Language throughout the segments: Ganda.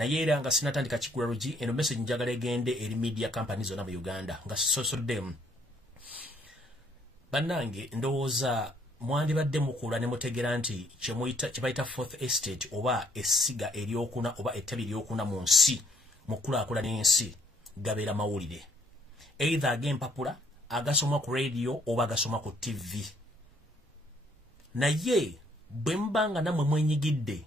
naye era nga sinatandika Kigulalugi eno message njagala egende eri media companies zonna mu Uganda nga sosoddemu bannange ndowooza mwandibadde mukula ne mutegera nti kyebayita fourth estate oba essiga eryokuna oba ettabi eryokuna mu nsi mukulakula n'ensi gabeera mawulire either ag'empapula agasoma ku radio oba agasoma ku TV naye bwe mbanga namwe mwenyigidde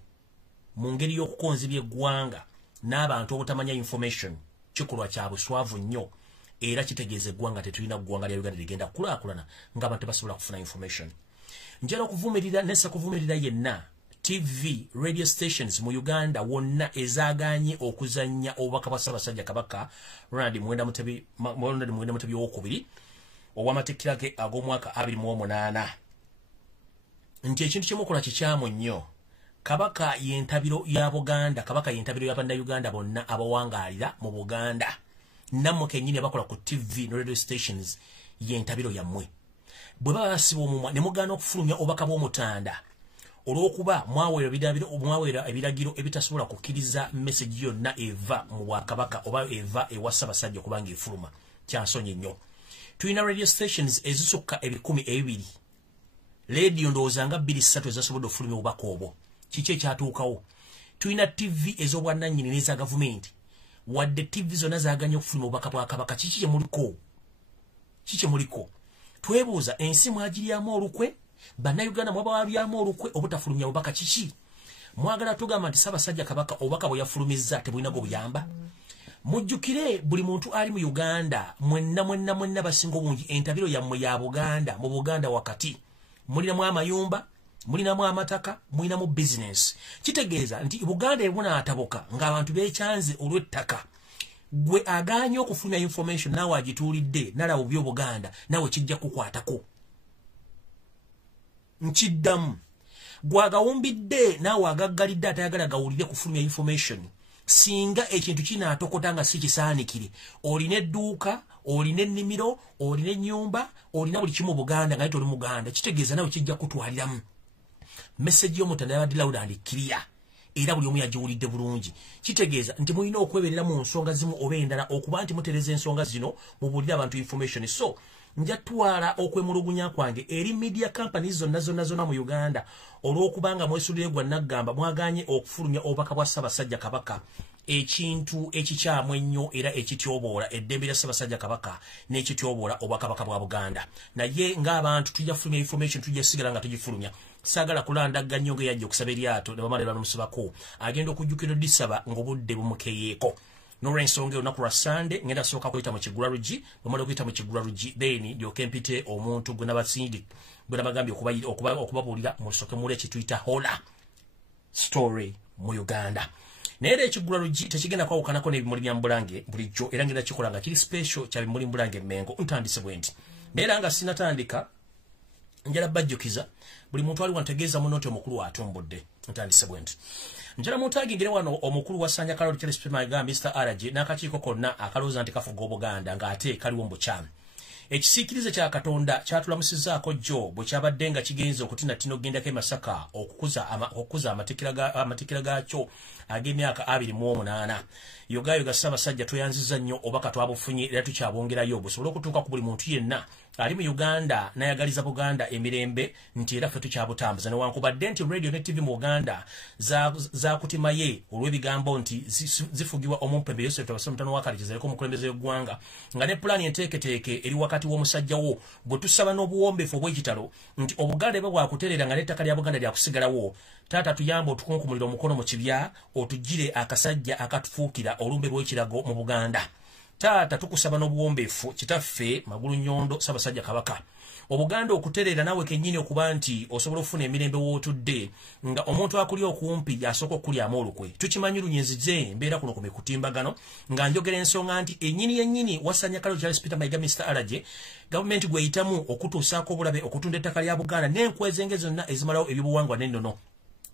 mu ngeri y'okukonzibya eggwanga n'abantu obutamanya information kikolwa kya buswavu nnyo era kitegeeza eggwanga tetulina ggwanga lya Uganda ligenda kulaakulana ng'abantu tebasobola kufuna information njala okuvumirira nessa kuvumirira yenna TV radio stations mu Uganda wonna ezaganye okuzanya obubaka bwa Ssaabasajja Kabaka Ronald Muwenda Mutebi w'okubiri ow'amatikkira ge ag'omwaka 2008 nti ekintu kyemukola kikyamu nnyo Kabaka yentabiro ya Buganda Kabaka yentabiro ya bannayuganda bonna abawangaalira mu Buganda nammwe kennyini abakola ku TV no radio stations yentabiro yammwe bwe baba basiba omumwa ne mugaana okufulumya obubaka bw'omutanda olw'okuba mwawera ebiragiro ebitasobola kukkiriza message yonna eva mu Bwakabaka oba eva ewa Ssaabasajja okubanga efuluma kyansonyi nnyo tulina radio stations ezisukka 1,200 radio ndowooza nga 2-3 ezasobodde okufulumya obubaka obwo kiki ekyatuukawo tulina TV ez'obwannannyini n'eza gavumenti wadde TV zonna zaaganya okufulumya obubaka bwa Kabaka kiki kyemuliko twebuuza ensi mwagiryamu olukwe bannayuganda mwabawabyamu olukwe obutafulumya bubaka kiki mwagala tugamba nti Ssaabasajja Kabaka obubaka bwe yafulumizza tebulina gwe buyamba mujjukire buli muntu ali mu Uganda mwenna basinga obungi entabiro yammwe ya Buganda mu Buganda wakati mulinamu amayumba mulinamu amataka mulinamu business kitegeeza nti Buganda ebunaatabuka ng'abantu beekyanze olw'ettaka gwe aganye okufulumya information naawe agituulidde nalaba by'Obuganda naawe kijja kukwatako nkiddamu gwagawumbidde naawe agaggalidde atayagala gawulire kufulumya information singa ekintu kinaatokota nga si kisaanikire olina edduuka olina ennimiro olina ennyumba olina buli kimu Buganda nga toli Muganda kitegeeza naawe kijja kutwaliramu message y'omutanda yabadde loud and clear era buli omu yagiwulidde bulungi kitegeeza nti mulina okweberera mu nsonga zimu oba endala okuba nti mutereza ensonga zino mubuulire abantu information so njatwala okwemulugunya kwange eri media companies zonna mu Uganda olw'okubanga mwesulire gwa naggamba mwaganye okufulumya obubaka bwa Ssaabasajja Kabaka ekintu ekikyamu ennyo era ekityoboola eddembe lya Ssaabasajja Kabaka n'ekityoboola obwakabaka bwa Buganda naye ng'abantu tujja fulumya information tujja sigala nga tugifulumya saagala kulandaga nnyo ng'eyajja okusaba eryato ne bamalira n'omusibako agenda okujjukira disaba ng'obudde bumukeyeeko n'olw'ensonga olunaku lwa Sande ngenda sooka kuyita mu Kigulalugi bwemala okuyita mu Kigulalugi then ndyoke mpite omuntu gwe nabasindi gwe nabagambye okubabuulira musooke muule ekituyita hola story mu Uganda naye era Ekigulalugi tekigenda kwawukanako n'ebimuli bya Mbulange bulijjo era ngenda kikola nga kiri special kya bimuli Mbulange Mengo ntandise bwe nti naye era nga sinatandika njala bajjukiza buli muntu ali wantegeeza muno nti omukulu atumbudde ntandise bwe nti njala muntu agingire wano omukulu wa Sanja Kaloli Telespima ga Mr. RG n'akakiiko konna akalooza nti kafuga Obuganda ng'ate kaliwo mu bukyamu ekisiikirize kya Katonda kyatulamusizzaako jjo bwe kyabadde nga kigenze okutinatino okgendako e Masaka okukuza amatikira gaakyo ag'emyaka 28 yogayoga Ssaabasajja tweyanzizza nnyo obaka twabufunye era tukyabongerayo busobole okutuuka ku buli muntu yenna ali mu Uganda n'ayagaliza Buganda emirembe nti era ffe tukyabutambuza newankubadde nti radio ne TV mu Uganda zakutimaye olw'ebigambo nti zifugibwa omumpembe Yosef Tabasomutano wakalikizaeko omukulembeze w'eggwanga nga ne pulaani enteeketeeke eri wakati w'omusajja wo bwe tusaba n'obuwombeefu obw'ekitalo nti Obuganda bwe bwakutereera nga n'ettaka lya Buganda lyakusigalawo taata tuyamba otukunkumulira omukono mu kibya otugire akasajja akatufuukira olumbe lw'ekirago mu Buganda taata tukusaba n'obuwombeefu kitaffe Magulu Nnyondo Ssaabasajja Kabaka Obuganda okutereera nawe kennyini okuba nti osobola okufuna emirembe w'otudde nga omuntu akuli okumpi yasooka okulyamu olukwe tukimanyi lunyinzize embeera kuno ku mikutimbagano nga njogera ensonga nti ennyini wasanya Kaloli Charles Peter Mayiga Mr. RG gavumenti gweyitamu okutuusaako obulabe okutunda ettaka lya Buganda n'enkwezenge zonna ezimalawo ebyobuwangwa n'ennono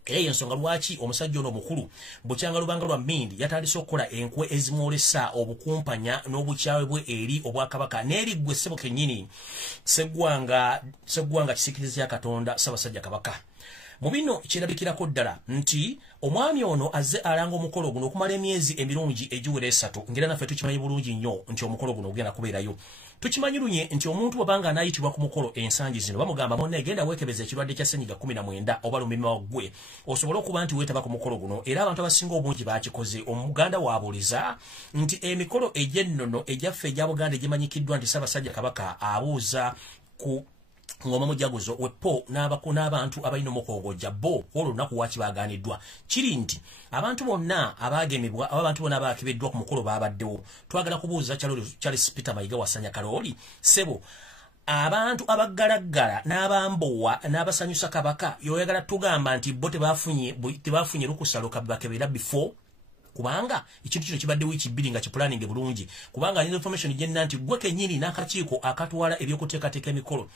eyo ensonga lwaki omusajja ono omukulu Bukyanga Lubanga lwa Mindi yatandise okukola enkwe ezimwolesa obukumpanya n'obukyawe bwe eri Obwakabaka n'eriggwe ssebo kennyini Sseggwanga kisiikirize ya Katonda Ssaabasajja Kabaka mu bino kirabikirako ddala nti omwami ono azze alanga omukolo guno okumala emyezi emirungi egiwera 3 ngera naffe tukimanyi bulungi nnyo nti omukolo guno ogenda kubeerayo. Tukimanyi lunye nti omuntu bwabanga anayitibwa ku mukolo ensangi zino bamugamba monna genda weekebeza ekirwadde kya ssennyiga 19 oba lumima waggwe osobole okuba nti weetaba ku mukolo guno. Era abantu abasinga obungi bakikoze. Omuganda waabuuliza nti emikolo egy'ennono egyaffe egya Buganda egimanyikiddwa nti Ssaabasajja Kabaka abuuza ku ngoma mujaguzo wepo n'abantu abalina omukongojja bo olunaku waki baganiddwa kiri nti abantu bonna abagemebwa abantu bonna abakibiddwa ku mukolo babaddewo. Twagala kubuuza Charles Peter Mayiga wasanya Kaloli sebo abantu abaggalagala n'abambowa n'abasanyusa Kabaka yoyagala tugamba nti bo tebafunye lukusalo kabakebera before kubanga ikintu kino kibadde wiki bbiri nga kipulaninge bulungi kubanga alina information jenna nti gwe kenyini n'akakiiko akatwala ebyokuteekateeka emikolo.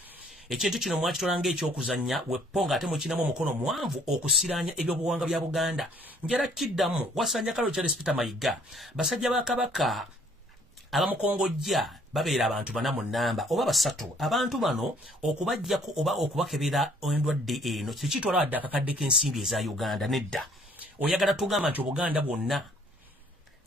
Ekintu kino mwakitolanga ekyokuzanya weponga ate mukinamu omukono muwanvu okusiranya ebyobuwanga bya Buganda. Njala kiddamu wasanya Kaloli Charles Peter Mayiga basajja ba Kabaka abamukongojja babeera abantu bana mu nnamba oba basatu. Abantu bano okubajjako oba okubakebera endwadde eno tekitwala wadde akakadde k'ensimbi eza Uganda nedda. Oyagala tugamba nti Obuganda bwonna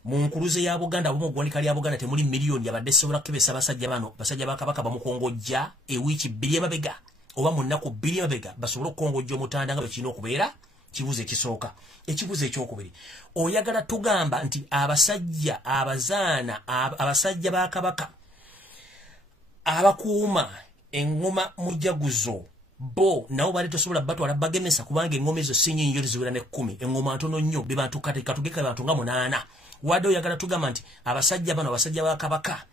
mu nkuluze ya Buganda obumu ggwanika lya Buganda temuli miliyoni abadde sobola kukebesa basajja bano basajja ba Kabaka bamukongojja ewiiki bbiri emabega oba mu nnaku bbiri emabega basobole okukongojja omutanda nga bwe kirina okubeera. Kibuuzo ekisooka. Ekibuuzo ekyokubiri oyagala tugamba nti abasajja abazaana abasajja ba Kabaka abakuuma engoma mujaguzo bo nabo bali tosobola batwala bagemesa kubanga engoma ezo si nnyingi ziwera ne 10 engoma ntono nnyo be bantu katugeka bantu nga 8 wadde oyagala tugamba nti abasajja bano abasajja ba Kabaka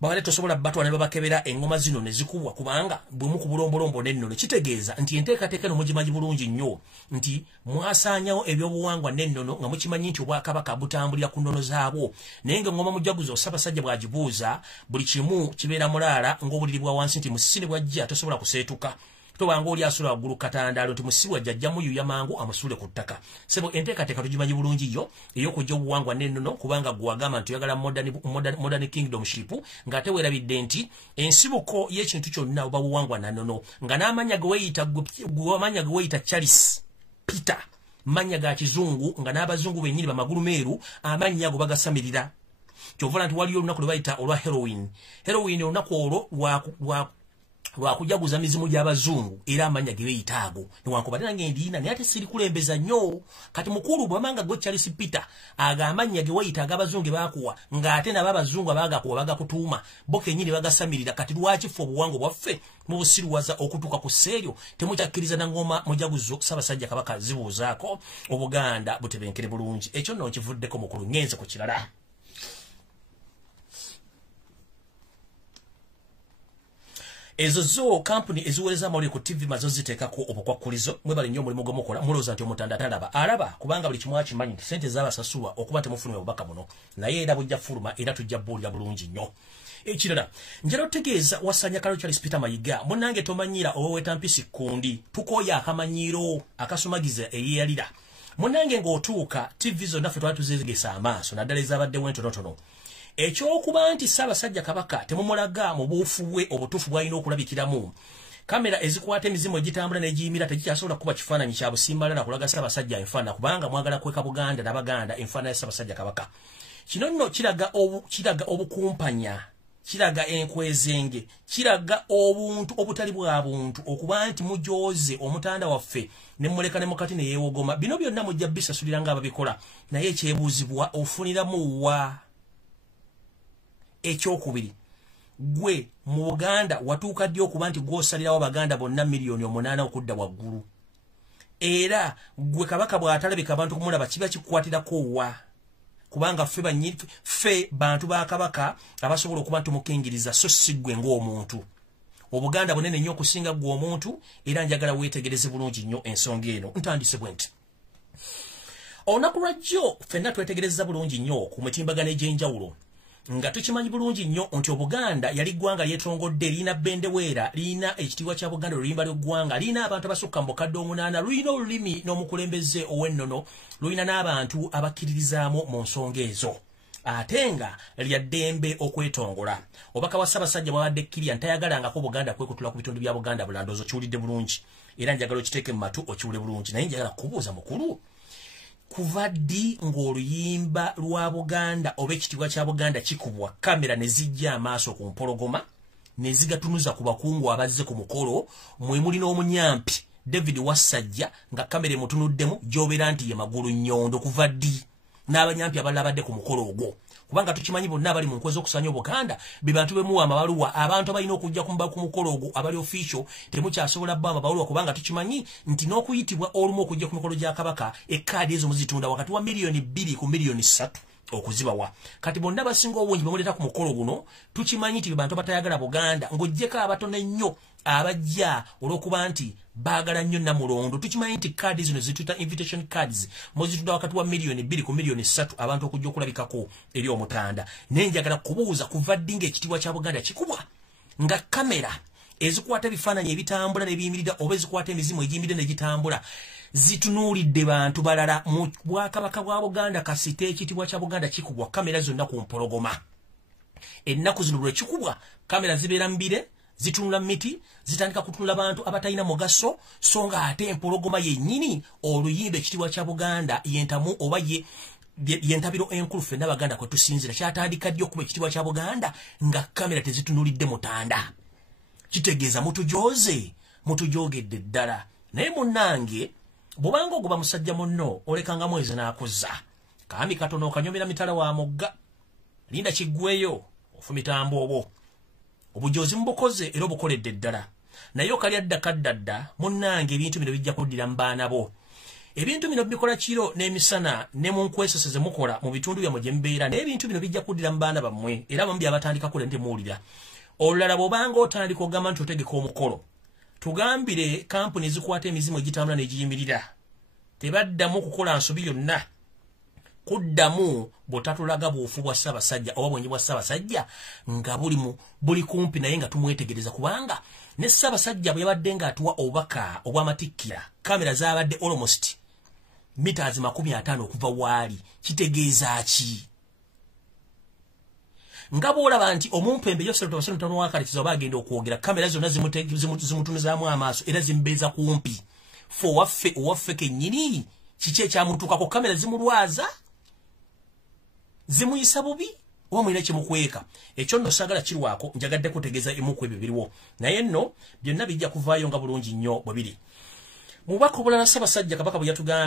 bawale tosobola batwala ne babakebera engoma zino ne zikubwa kubanga bwe mu kubulombolombo n'ennono kitegeeza nti enteekateeka no mugimanyi bulungi nnyo nti mwasaanyawo ebyobuwangwa n'ennono nga mukimanyi nti Obwakabaka butambulira ku nnono zaabwo naye ng'engoma mujaguzo Ssaabasajja bw'agibuuza buli kimu kibeera mulaala ng'obuliri bwa wansi nti musisi ne bw'ajja tosobola kuseetuka tobanga oli asula waggulu katandaalo nti musibu ajjajjamu yuya mangu amusule ku ttaka. Sebo enteekateeka tugimanyi bulungi yo ey'okujja obuwangwa n'ennono kubanga gwagamba nti oyagala modern kingdomship ng'ate weerabidde nti ensibuko y'ekintu kyonna oba buwangwa na nnono nga n'amanya ge weeyita Charles Peter manya ga kizungu nga n'abazungu bennyini bamagulu meeru amannya ago bagasamirira. Kyovula nti waliyo olunaku lwe bayita olwa heroin olunaku olwo lwakujaguza mizimu gy'abazungu era amanya ge beeyita ago newankubadde nange ndiina naye ate siri kulembeza nnyo kati mukulu bwamanga gwe Charles Peter agamanya ge weyita ag'abazungu ge baakuwa ng'ate nabo abazungu abagakuwa bagakutuuma bo kennyini bagasamirira. Kati lwaki ffe obuwangwa bwaffe mubusiruwaza okutuuka ku sseeryo temukyakkiriza na ngoma mujaguzo Ssaabasajja Kabaka zibuuzaako Obuganda butebenkere bulungi. Ekyo nno nkivuddeko mukulu ngenze ku kirala. Ezo zo kampuni eziwereza amawulire ku TV mazo ziteekako obukwakkulizo mwebale nnyo omulimu gwe mukola mulowooza nti omutanda alaba kubanga buli kimu akimanyi nti ssente z'abasasulwa okuba temufulumya obubaka buno naye era bujja fuluma era tujja buulira bulungi nnyo. Ekirala njala otegeeza wasanya Kaloli Charles Peter Mayiga munnange tomanyira oba wetampisi kundi tukooya akamanyiiro akasumagiza eyeeyalira munnange ng'otuuka TV zonna ffe twali tuzegesa amaaso naddala ezabaddewo entonotono. Ekyokuba nti Ssaabasajja Kabaka temumulaga mu buufu bwe obutuufu bw'alina okulabikiramu kamera ezikwata emizimu egitambula n'egiyimira tegikyasobola kuba kifaananyi kya busimbalala kulaga Ssaabasajja enfaanana kubanga mwagala kweka Buganda n'Abaganda enfaanana ya Ssaabasajja Kabaka. Kino nno kiraga obukumpanya kiraga enkwezenge kiraga obuntu obutali bwa buntu okuba nti mujooze omutanda waffe ne muleka ne mukati ne yeewogoma. Bino byonna mujja bisasulira ng'ababikola naye ekyebuuzibwa ofuniramu wa. Ekyokubiri gwe mu Buganda watuuka ddi okuba nti gw'osalirawo Abaganda bonna miliyoni 8 okudda waggulu era gwe Kabaka bw'atalabika abantu kumulaba kiba kikukwatirako wa kubanga ffe bantu ba Kabaka abasobola okuba ntumukingiriza so si ggwe ng'omuntu. Obuganda bunene nnyo okusinga ggwe omuntu era njagala weetegereze bulungi nnyo ensonga eno. Ntandise bwe nti olunaku lwajjo ffenna twetegereza bulungi nnyo ku mitimbagano egy'enjawulo nga tukimanyi bulungi nnyo nti Obuganda yali ggwanga lyetongodde liina bendeweera liina ekitiibwa kya Buganda oluyimba ly'eggwanga liina abantu abasukka mu bukadde 8 lulina olulimi n'omukulembeze ow'ennono lulina n'abantu abakkiririzaamu mu nsonga ezo. atenga lya dembe okwetongola obaka wa Ssaabasajja bwawadde Kilian tayagalangako Buganda kwekutula ku bitundu bya Buganda bulandozo kiwulidde bulungi era njagala okiteeke mu matu okiwule bulungi naye njagala kubuuza mukulu kuva ddi ng'oluyimba lwa Buganda oba ekitiibwa kya Buganda kikubwa kamera ne zijja amaaso ku mpologoma ne zigatunuza ku bakungu abazze ku mukolo mwe muli n'omunyampi David Wassajja nga kamera emutunuddemu gy'obeera nti ye magulu nnyondo kuva ddi n'abanyampi abalabadde ku mukolo ogwo kubanga tukimanyi bonna abali mu nkozi okusanya Obuganda be bantu bemuwa amabaluwa abantu abalina okujja ku mukolo ogwo abali official temukyasobola bba amabaluwa kubanga tukimanyi nti n'okuyitibwa olumu okujja ku mikolo gya Kabaka ekkaadi ezo muzitunda wakati wa miliyoni 2 ku miliyoni 3 okuzibawa kati bonna basinga obungi bamuleta ku mukolo guno tukimanyi nti bantu batayagala Buganda ng'ojjeko abatono ennyo abajja olw'okuba nti baagala nnyo Namulondo tukimanyi nti kaadi zino zituyita invitation cards muzitunda wakati wa miliyoni 2 ku miliyoni 3 abantu okujja okulabikako eri omutanda naye njagala kubuuza kuva ddi ng'ekitiibwa kya Buganda kikubwa nga kamera ezikwata ebifaananyi ebitambula n'ebiyimirira oba ezikwata emizimu egiyimirira n'egitambula zitunuulidde bantu balala mu Bwakabaka bwa Buganda kasite ekitiibwa kya Buganda kikubwa kamera zonna ku mpologoma ennaku zino lwe kikubwa kamera zibeera mbire zitunula miti zitandika kutunula bantu abatalina mugaso so nga ate empologoma yennyini oluyimba ekitiibwa kya Buganda yentamu oba yentabiro enkulu ffenna Abaganda kwe tusinzira kyatandika ddi okuba ekitiibwa kya Buganda nga kamera tezitunulidde mutanda kitegeeza mutujogedde ddala naye munnange bw'obanga oguba musajja munno olekanga mwezi n'akuzza kaami katono okanyomera mitala wa mugga linda kiggweyo ofumitambo obwo obujozi mubukoze era obukoledde ddala naye okalya ddakaddadda munnange ebintu bino bijja kuddira mu baana bo ebintu bino bikola kiro n'emisana ne mu nkwesese ze mukola mu bitundu byammwe gye mubeera naye ebintu bino bijja kuddira mu baana bammwe era bamu byabatandika kule ntemuwulira olulala bw'obanga otandika ogamba nti otegeka omukolo tugambire kampuni ezikwata emizimu egitambula n'egiyimirira tebaddamu kukola nsobi yonna kuddamu bw'otatulaga buufu bwa Ssaabasajja oba bwenyi bwa Ssaabasajja nga buli kumpi naye nga tumwetegereza kubanga ne Ssaabasajja bwe yabadde ng'atuwa obubaka obw'amatikkira kamera zaabadde almost meters 50 okuva waali kitegeeza ki nga bw'olaba nti omumpembe Joseph Tono wakalikiza oba agenda okwogera kamera zonna zimutunuzaamu amaaso era zimubeeza kumpi fe owaffe kennyini kiki ekyamutuukako kamera zimulwaza zimuyisa bubi oba mulina kyemukweka ekyo nno saagala kirwako njagadde kutegeeza emuku ebyo biriwo naye nno byonna bijja kuvaayo nga bulungi nnyo bwe biri mubaka obulala Ssaabasajja Kabaka bwe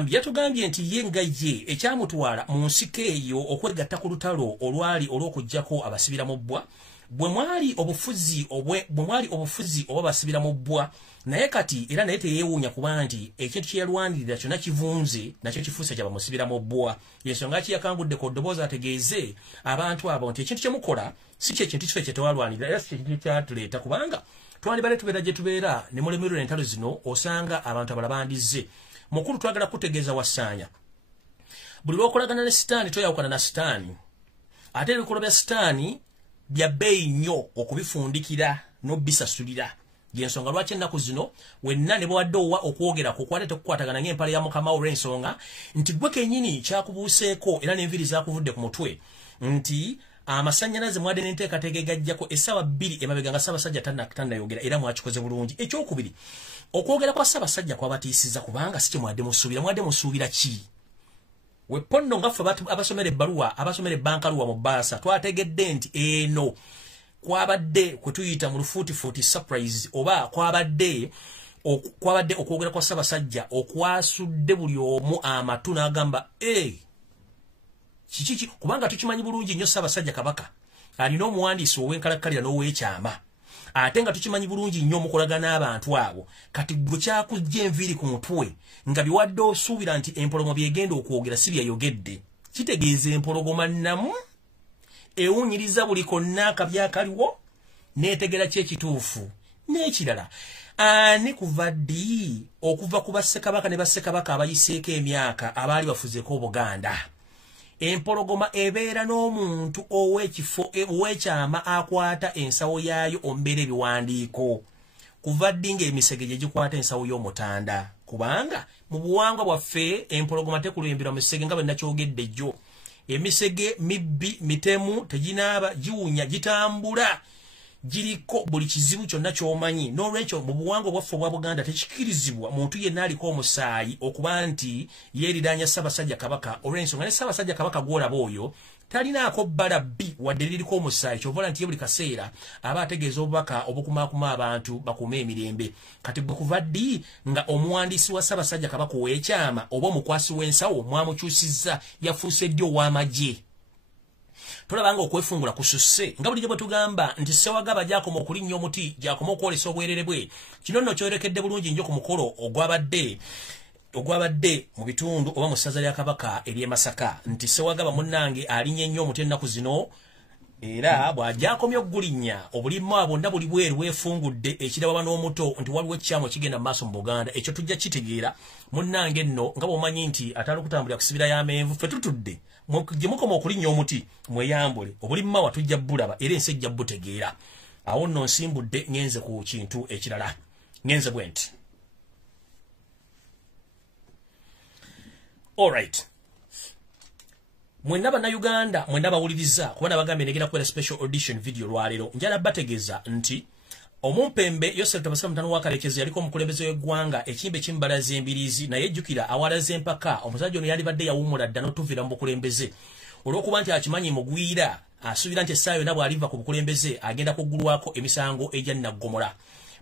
yatugambye nti ye nga ye ekyamutwala mu nsiko eyo okwegatta ku lutalo olwali olw'okuggyako abasibira mu bbwa bwe mwali obufuzi oba basibira mu bbwa naye kati era naye teyeewuunya kuba nti ekintu kye yalwanirira kyonna kivunze nakyo kifuuse kya bamusibira mu bbwa yensonga ki yakangudde ku ddoboozi ategeeze abantu abo nti ekintu kye mukola si kye kintu kife kye tewalwanirira era si kye kintu kyatuleeta kubanga twandibadde tubeera gye tubeera ne mulemererwa entalo zino osanga abantu abala bandizze mukulu twagala kutegeeza Wassaanya buli lw'okolagana ne sitaani toyawukana na sitaani ate ebikolwa bya sitaani bya bbeeyi nnyo okubifundikira n'obisasulira yensonga lwaki ennaku zino wenna ne bwadde owa okwogerako kwate tekukwatagana ng'empale ya mukama olw'ensonga nti gwe kennyini kyakubuuseeko era n'enviiri zaakuvudde ku mutwe nti amasannyalaze mwadde n'enteekateeka egajjako essaawa 2 emabega nga Ssaabasajja tannayogera era mwakikoze bulungi ekyokubiri okwogera kwa Ssaabasajja kwabatiisizza kubanga si kye mwadde musuubira ki weponno ngaffe abasomera ebbaluwa abasomera ebbankaluwa mu bbaasa twategedde nti eno kwabadde kwetuyita mu lufuutifuuti surprise oba kwabadde okwogera kwa Ssaabasajja okwasudde buli omu amatu n'agamba kiki kubanga tukimanyi bulungi nnyo Ssaabasajja Kabaka alina omuwandiisi ow'enkalakkalira n'ow'ekyama ate nga tukimanyi bulungi nnyo omukolagana n'abantu abo kati gwe kyakujja enviiri ku mutwe nga biwadde osuubira nti empologoma byegenda okwogera si byayogedde kitegeeza empologoma nnamu ewunyiriza buli konna akabi akaliwo n'etegera kyekituufu n'ekirala ani kuva ddi okuva ku bassekabaka ne bassekabaka abayiseeko emyaka abaali bafuzeeko Obuganda empologoma ebeera n'omuntu ow'ekyama akwata ensawo yaayo ombeera ebiwandiiko kuva ddi ng'emisege gye gikwata ensawo y'omutanda kubanga mu buwangwa bwaffe empologoma tekulembirwa misege nga bwe nakyogedde jjo emisege mibbi mitemu tejinaaba jiwunya gitambula jiriko buli kizibu kyonna ky'omanyi n'olwekyo mu buwangwa bwaffe obwa Buganda tekikirizibwa muntu yenna aliko omusaayi okuba nti yeeridanya Ssaabasajja Kabaka olw'ensonga ne Ssaabasajja Kabaka gw'olaba oyo talinaako bbala bbi wadde liriko omusaayi ky'ovola nti ye buli kaseera aba ategeeza obubaka obukumaakuma abantu bakume emirembe kati bwe kuva ddi nga omuwandiisi wa Ssaabasajja Kabaka ow'ekyama oba omukwasi w'ensawo mwamukyusizza yafuuse ddi ow'amagye tulabanga okwefungula kususse nga bulijjo bwe tugamba nti Ssewagaba gyakoma okulinnya omuti gyakoma okwolesa obwerere bwe kino nno kyolekedde bulungi nnyo ku mukolo ogwabadde mu bitundu oba mu ssaza lya Kabaka ery'e Masaka nti Ssewagaba munnange alinnye nnyo omuti ennaku zino era bw'ajakomya okugulinnya obulimwa bwonna buli bweru bwefungudde ekiraba n'omuto nti waliwo ekikyamu ekigenda mu maaso mu Buganda ekyo tujja kitegeera munnange nno nga bw'omanyi nti atali okutambulira ku sibira y'amenvu ffe tutudde gye mukoma okulinnya omuti mweyambule obulimwa watujja bulaba era ensi ejja butegeera awo nno nsimbudde ngenze ku kintu ekirala ngenze bwe nti alright mwenna bannayuganda mwenna bawuliriza kuba nabagambye negenda kubeera special audition video lwaleero njala bategeeza nti omumpembe Yosef Tabasika mutano wa Kalekezi yaliko omukulembeze w'eggwanga ekimbe kimbalaza embirizi naye ejjukira awalaza empaka omusajja ono yalibadde yawummula dda n'otuviira mu bukulembeze olw'okuba nti akimanyi mugwira asuubira nti essaawa yonna bw'aliva ku bukulembeze agenda kuggulwako emisango egya Naggomola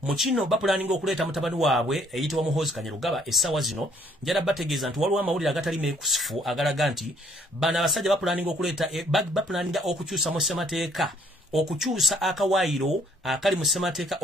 mu kino bapulaninga okuleeta mutabani waabwe eyitibwa Muhoozi Kanyarugaba essaawa zino njala bategeeza nti waliwo amawulire agatali meekusifu agalaga nti bano abasajja bapulaninga okukyusa mu ssemateeka okukyusa akawaayiro akali mu ssemateeka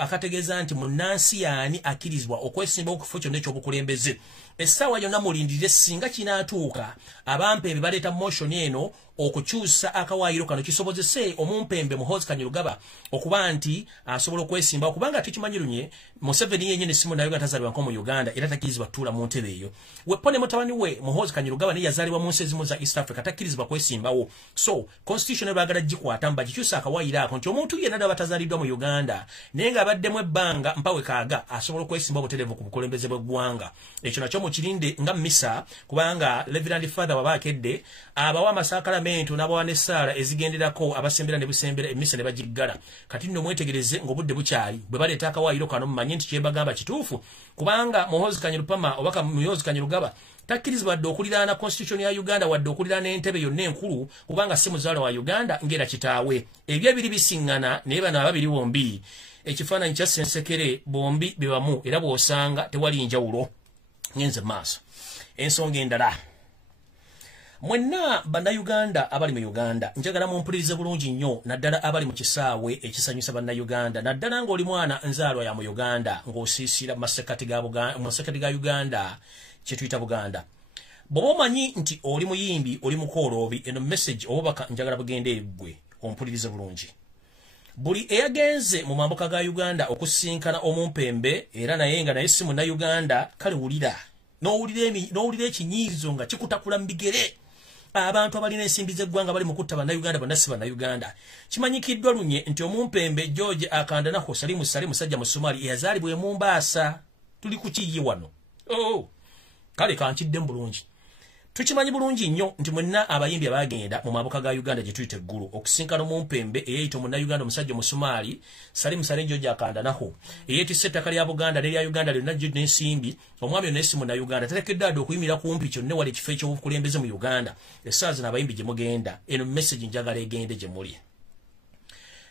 akategeeza nti munnansi yaani akkirizibwa okwesimbawo ku kifo kyonna ekyobukulembeze essaawa yonna mulindirire singa kinaatuuka abampembe baleeta motion eno okukyusa akawaayiro kano kisobozese omumpembe Muhoozi Kanyarugaba okuba nti asobola okwesimbawo kubanga tukimanyirunye Museveni yennyini si munnayuganda tazaalibwako mu Uganda era takkirizibwa tuula mu ntebe eyo weppone mutabani we Muhoozi Kanyarugaba naye yazaalibwa mu nsi ezimu za East Africa takkirizibwa kwesimbawo so constitution baagala gikwata mbagikyusa akawaayiro ako nti omuntu yenna ddala batazaaliddwa mu Uganda naye ng'abaddemu ebbanga mpawe kaaga asobola okwesimba obutereevu ku bukulembeze bw'eggwanga ekyo nakyo mukirinde nga mmisa kubanga Reverend Father wabaakedde abawa amasaakalamento n'abawa n'essaala ezigenderako abasembera ne busembera emmisa ne bagiggala kati nno mwetegereze ng'obudde bukyali bwe baleeta akawaayiro kano mumanye nti kyebagamba kituufu kubanga Muhoozi Kanyarupama obaka Muhoozi Kanyarugaba takkirizibwa wadde okuliraana constitution ya Uganda wadde okuliraana entebe yonna enkulu kubanga si muzaala wa Uganda ng'era kitaawe ebyo ebiri bisiŋŋana naye bano ababiri bombi ekifaananyi kya Ssensekere bombi be bamu era bw'osanga tewali njawulo ngenze maaso ensonga endala mwenna bannayuganda abali mu Uganda njagala mumpulirize bulungi nnyo naddala abali mu kisaawe ekisanyusa bannayuganda naddala ng'oli mwana nzaalwa ya mu Uganda ng'osiisira mu masekati ga Uganda kye tuyita Buganda bw'oba omanyi nti oli muyimbi oli mukooloobi eno message obubaka njagala bugende eggwe ompulirize bulungi buli eyagenze mu mambuka ga Uganda okusinkana omumpembe era naye nga naye si munnayuganda kale wulira n'owulira ekinyiizo nga kikutakula mu bigere abantu abalina ensimbi z'eggwanga bali mu kutta bannayuganda bonna si bannayuganda kimanyikiddwa lunye nti omumpembe George Akandanaho Salimu Sale musajja mu Somali eyazaalibwa e Mombasa tuli ku kiyi wano kale kankidde mu bulungi tukimanyi bulungi nnyo nti mwenna abayimbi abagenda mu mambuka ga Uganda gye tuyita eggulu okusinkana omumpembe eyayita omunnayuganda omusajja mu Somali Salimu Sale George Akandanaho eyeetisse ettaka lya Buganda n'erya Uganda lyonna jjo n'ensimbi omwami ono esi munnayuganda terekeddwa adde okuyimira kumpi kyonna wali ekifo ekyobukulembeze mu Uganda essaawa zino abayimbi gye mugenda eno message njagala egende gye muli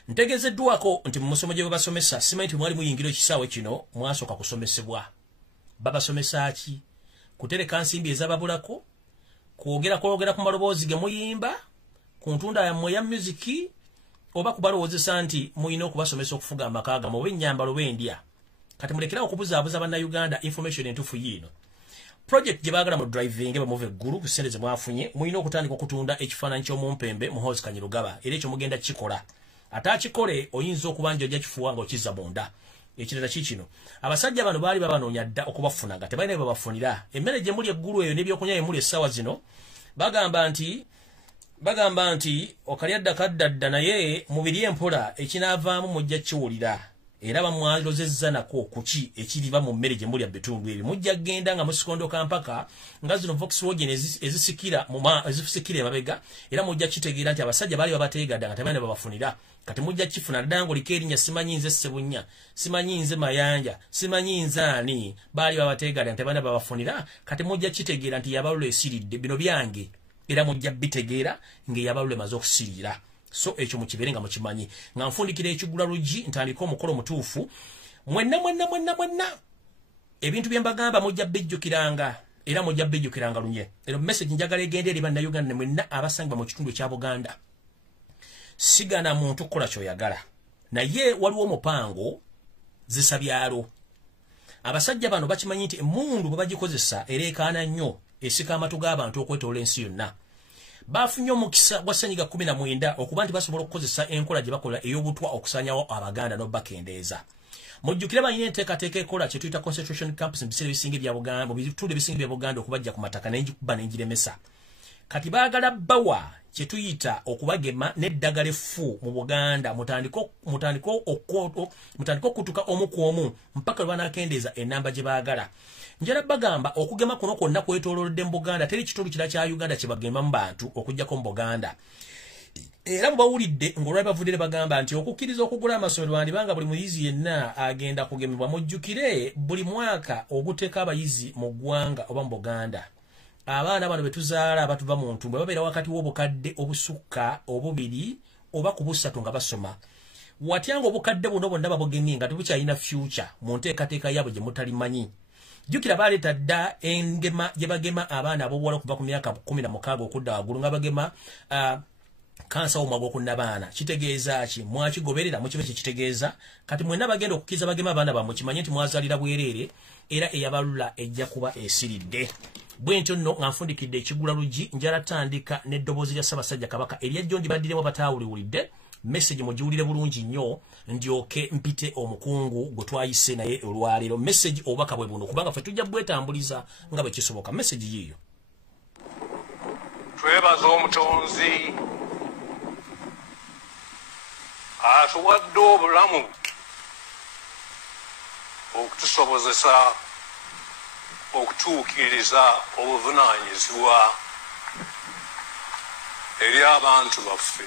ntegeezeddwako nti mu musomo gye babasomesa simanyi nti mwali muyingira ekisaawe kino mwasooka kusomesebwa babasomesa ki kutereka nsimbi ezababulako kwogera ku maloboozi ge muyimba ku ntunda yammwe ya musiki oba kubalowoozesa nti muyina okubasomesa okufuga amaka gammwe oba ennyambalo b'endya kati mulekerawo okubuzaabuza bannayuganda information entuufu yiino project gye baagala mu driving bamuva eggulu ku ssente ze mwafunye muyina okutandika okutunda ekifaananyi ky'omumpembe Muhoozi Kanyarugaba era ekyo mugenda kikola ate akikole oyinza okuba nti ojja kifuwa ng'okizza munda ekirala kikino abasajja bano baali babanoonya dda okubafuna nga tebalina bye babafunira emmere gye muli eggulu eyo n'ebyokunywa bye muli essaawa zino bagamba nti okalya dda kaddadda naye mubiri empola ekinaavaamu mujja kiwulira era bamwalozezza nako kuki ekiriba mu mmere gye mulya bitundu ebyo mujja genda nga musikondoka mpaka nga zino Volkswagen ezisikira emabega era mujja kitegeera nti abasajja baali babateegadda nga tebaana babafunira kati mujja kifuna ddango likerinya simanyi nze Ssebunya simanyi nze Mayanja simanyi nze ani baali babateegadda nga tebaana babafunira kati mujja kitegeera nti yabalula esiridde bino byange era mujja bitegeera ng'eyabalula emaze okusiriira so ekyo mukibeere nga mukimanyi nga nfundikira ekigula luggi ntandika omukolo mutuufu mwenna ebintu bye mbagamba mujja bijjukiranga era mujja bijjukiranga lunye ero message njagala egende eri bannayuganda ne mwenna abasangibwa mu kitundu ekya Buganda sigana muntu kukola kyoyagala naye waliwo omupango zisabyalo abasajja bano bakimanyi nti emundu bwe bagikozesa ereekaana nnyo esika amatu g'abantu okwetoola ensi yonna bafunye omukisa gwa ssenyiga 19 okuba nti basobola okukozesa enkola gye bakola ey'obutwa okusanyawo abaganda n'obakendeeza mujjukire balina enteekateeka ekola kye tuyita concentration camps mu biseera ebisinga ebya Buganda mu bitundu ebisinga bya Buganda okubajja ku mataka n'engikuba n'engiremesa kati baagala bawa kye tuyita okubagema n'eddagala effu mu Buganda mutandika okutuka omu ku omu mpaka lwe banaakendeeza ennamba gye baagala njala bagamba okugema kuno kwonna kwetoolodde mu Buganda teri kitundu kira kya Uganda kye bagema mu bantu okujjako mu Buganda era bawulidde ng'olwali bavudde bagamba nti okukkiriza okugula amasomero wandibanga buli muyizi yenna agenda kugemebwa mujjukire buli mwaka oguteeka abayizi mu ggwanga oba mu Buganda abaana bano betuzaala abatuva mu ntumbwe babeera wakati w'obukadde obusukka obubiri oba ku busatu nga basoma watyanga obukadde buno bonna babugemye nga tebukyalina future mu nteekateeka yaabwe gye mutalimanyi jjukira baleeta dda engema gye bagema abaana ab'obuwala okuva ku myaka 16 okudda waggulu nga bagema kansa omwago kunnabaana kitegeeza ki mwakigoberera mukibe kitegeeza kati mwenna bagenda okukiza bagema abaana bamwe kimanye nti mwazalira bwereere era eyabalula ejja kuba esiridde bwentyo nno nga nfundikidde ekigula luggi njala tandika n'eddoboozi lya Ssaabasajja Kabaka eryajjo ndibaddiramu bataawuliwulidde message mugiwulire bulungi nnyo ndyoke mpite omukungu gwe twayise naye olwaleero message obubaka bwe buno kubanga ffe tujja bwetambuliza nga bwe kisoboka message yiyo twebaza omutonzi atuwadde obulamu okutusobozesa okutuukiriza obuvunaanyizibwa eri abantu baffe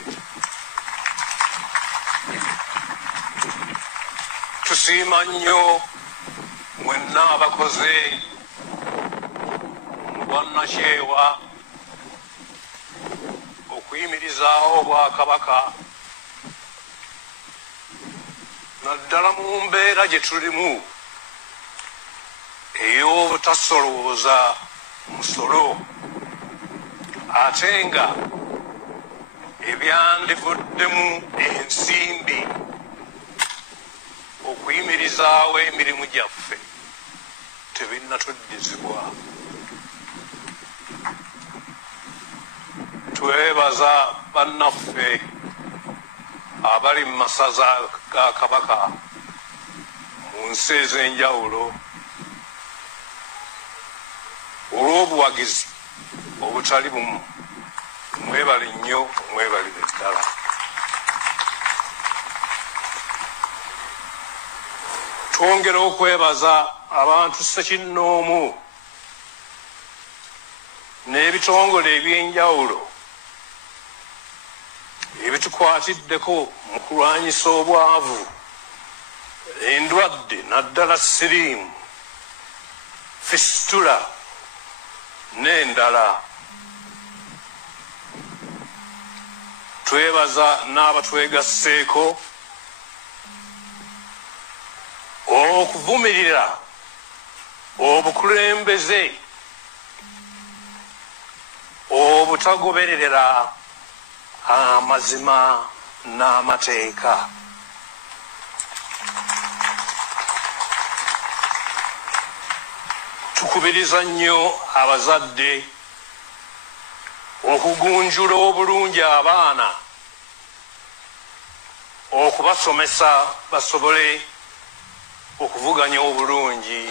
tusiima nnyo mwenna abakoze mu bwannakyewa okuyimirizaawo Obwakabaka naddala mu mbeera gye tulimu ey'obutasolooza musolo ate nga ebyandivuddemu ensimbi okuyimirizaawo emirimu gyaffe tebinnatuddizibwa twebaza bannaffe abali mu masaza ga Kabaka mu nsi ez'enjawulo olw'obuwagizi obutali bumu mwebale nnyo mwebalire ddala twongera okwebaza abantu ssekinnoomu n'ebitongole eby'enjawulo ebitukwatiddeko mu kulwanyisa obwavu endwadde naddala siriimu fistula n'endala twebaza n'abatwegasseeko okuvumirira obukulembeze obutagobererera amazima n'amateeka tukubiriza nnyo abazadde okugunjula obulungi abaana okubasomesa basobole okuvuganya obulungi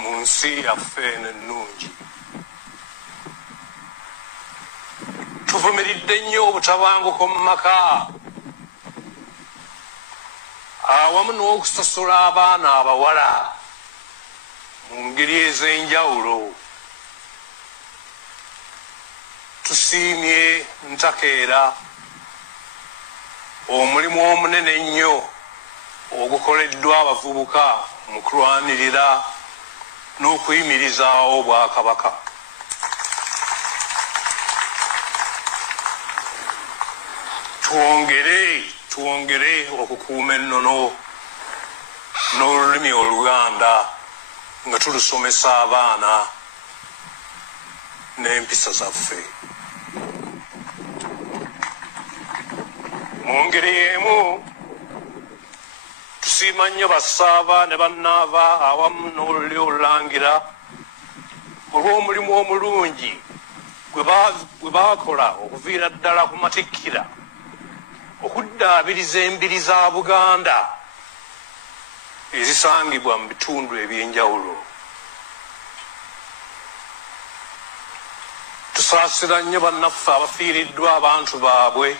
mu nsi yaffe ennungi tuvumiridde nnyo obutabanguko mu maka awamu n'okusasula abaana abawala mu ngeri ez'enjawulo. Tusiimye ntakeera omulimu omunene ennyo ogukoleddwa abavubuka mu kulwanirira n'okuyimirizaawo Obwakabaka. Twongere okukuuma ennono n'olulimi Oluganda nga tulusomesa abaana n'empisa zaffe. Mu ngeri emu tusiima nnyo bassaaba ne bannaava awamu n'oluli olulangira olw'omulimu omulungi gwe baakola okuviira ddala ku matikkira okuddaabiriza embiri za Buganda ezisangibwa mu bitundu eby'enjawulo. Tusaasira nnyo bannaffe abafiiriddwa abantu baabwe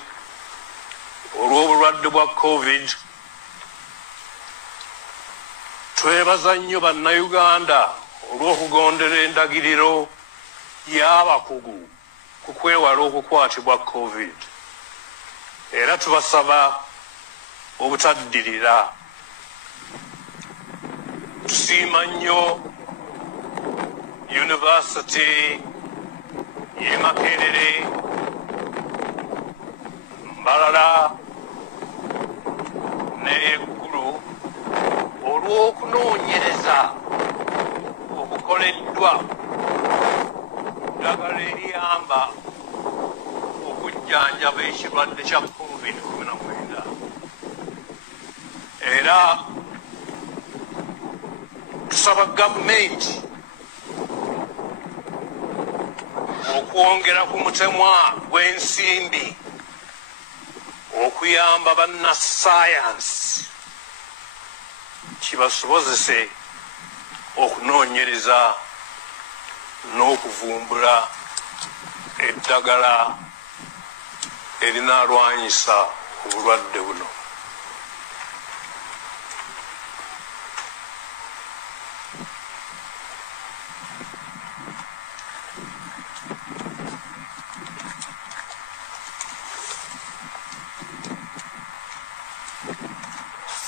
olw'obulwadde bwa COVID. Twebaza nnyo bannayuganda olw'okugondera endagiriro y'abakugu ku kwewala okukwatibwa COVID. Era tubasaba obutaddirira. Tusiima nnyo University y'e Makerere, Mbalala n'eggulu olw'okunoonyereza okukoleddwa ddagala eriyamba okujjanjaba ekirwadde kya COVID-19. Era tusaba gavumenti okwongera ku mutemwa gw'ensimbi okuyamba bannassaayansi kibasobozese okunoonyereza n'okuvumbula eddagala erinaalwanyisa obulwadde buno.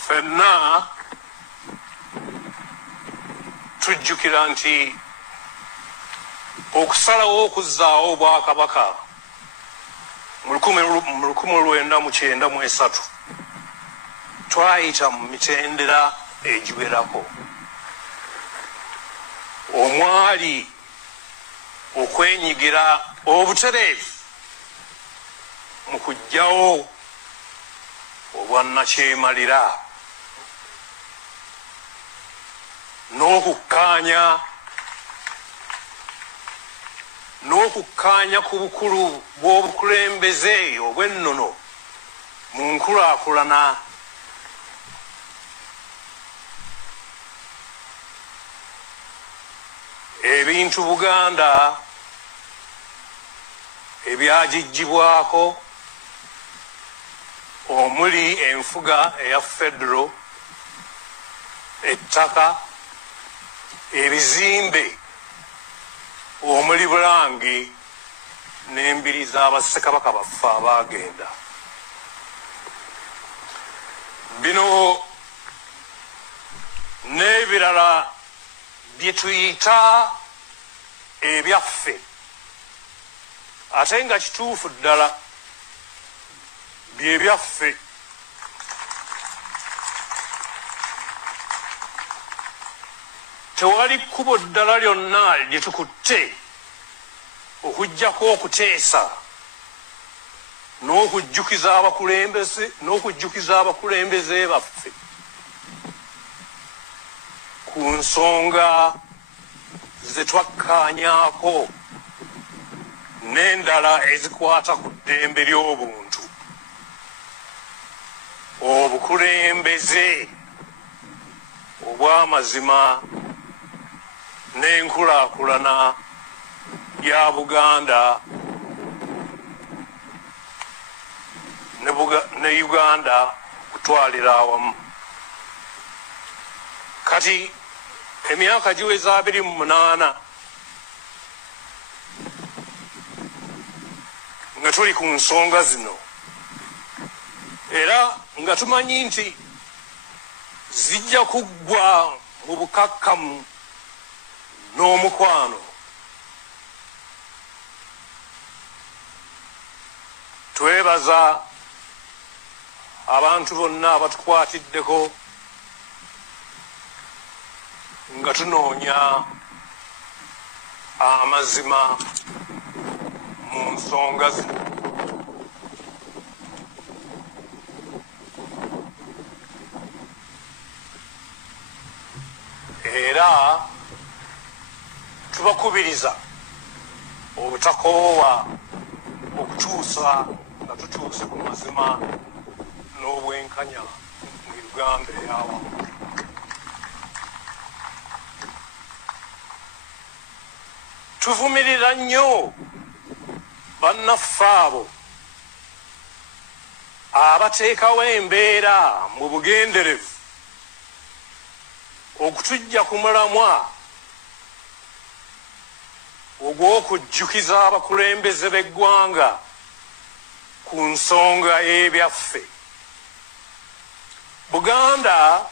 Ffenna tujjukira nti okusalawo okuzzaawo Obwakabaka mu 1993 twayita mu mitendera egiwerako. Omwali okwenyigira obutereevu mu kuggyawo obwannakyemalira n'okukkaanya ku bukulu bw'obukulembeze obw'ennono mu nkulaakulana. Ebintu Buganda ebyagigibwako omuli enfuga eya federo, ettaka, ebizimbe omuli Bulange n'embiri z'abassekabaka baffe abaagenda. Bino n'ebirala bye tuyita ebyaffe ate nga kituufu ddala bye byaffe. Tewali kkubo ddala lyonna lye tukutte okuggyako okuteesa n'okujjukiza abakulembeze baffe ku nsonga ze twakkaanyaako n'endala ezikwata ku ddembe ly'obuntu, obukulembeze obw'amazima n'enkulaakulana ya Buganda ne Uganda kutwalira awamu. kati emyaka giweza 28 nga tuli ku nsonga zino era nga tumanyi nti zijja kuggwa mu bukakkamu n'omukwano. Twebaza abantu bonna abatukwatiddeko nga tunoonya amazima mu nsonga zino. Era tubakubiriza obutakoowa okukyusa nga tukyuse ku mazima n'obwenkanya mu Uganda eyawamu. Tuvumirira nnyo bannaffe abo abateekawo embeera mu bugenderevu okutujja ku mulamwa ogw'okujjukiza abakulembeze b'eggwanga ku nsonga y'ebyaffe. Buganda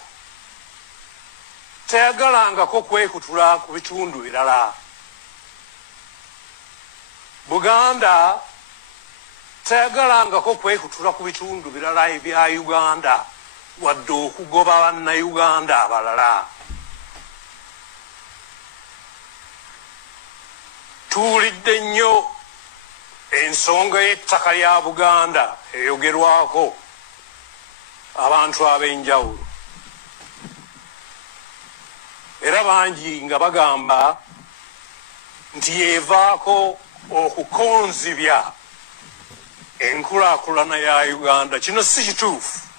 teyagalangako kwekutula ku bitundu birala. Buganda teyagalangako kwekutula ku bitundu birala ebya Uganda wadde okugoba bannayuganda abalala. Tuwulidde nnyo ensonga y'ettaka lya Buganda eyogerwako abantu ab'enjawulo, era bangi nga bagamba nti yeevaako okukonzibya enkulaakulana ya Uganda. Kino si kituufu.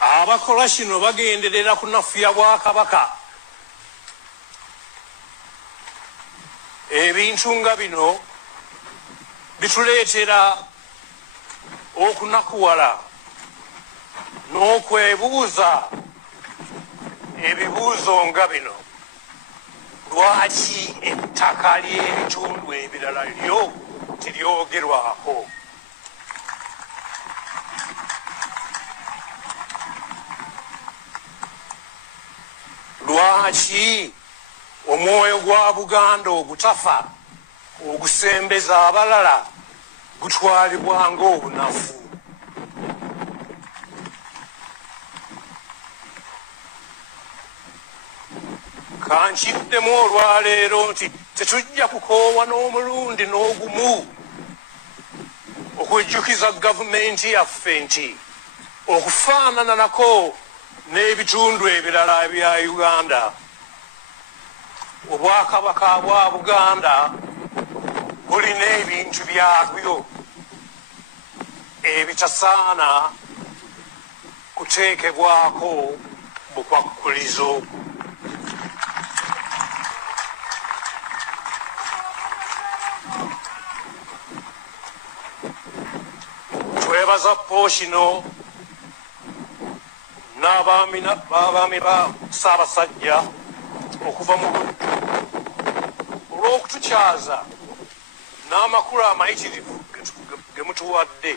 Abakola kino bagenderera kunafuya Bwakabaka. Ebintu nga bino bituleetera okunakuwala n'okwebuuza ebibuuzo nga bino. Lwaki ettaka ly'ebitundu ebirala lyo teryogerwako? Lwaki omwoyo gwa Buganda ogutafa ogusembeza abalala gutwalibwa ng'obunafu? Kankiddemu olwaleero nti tetujja kukoowa n'omulundi n'ogumu okujjukiza gavumenti yaffe nti okufaanana nako n'ebitundu ebirala ebya Uganda, Obwakabaka bwa Buganda bulina ebintu byabyo ebitasaana kuteekebwako bukwakkulizo. Twebaza Ppookino n'abaami ba Ssaabasajja okuva mu buddu olw'okutukyaza n'amakulu amayitirivu ge mutuwadde.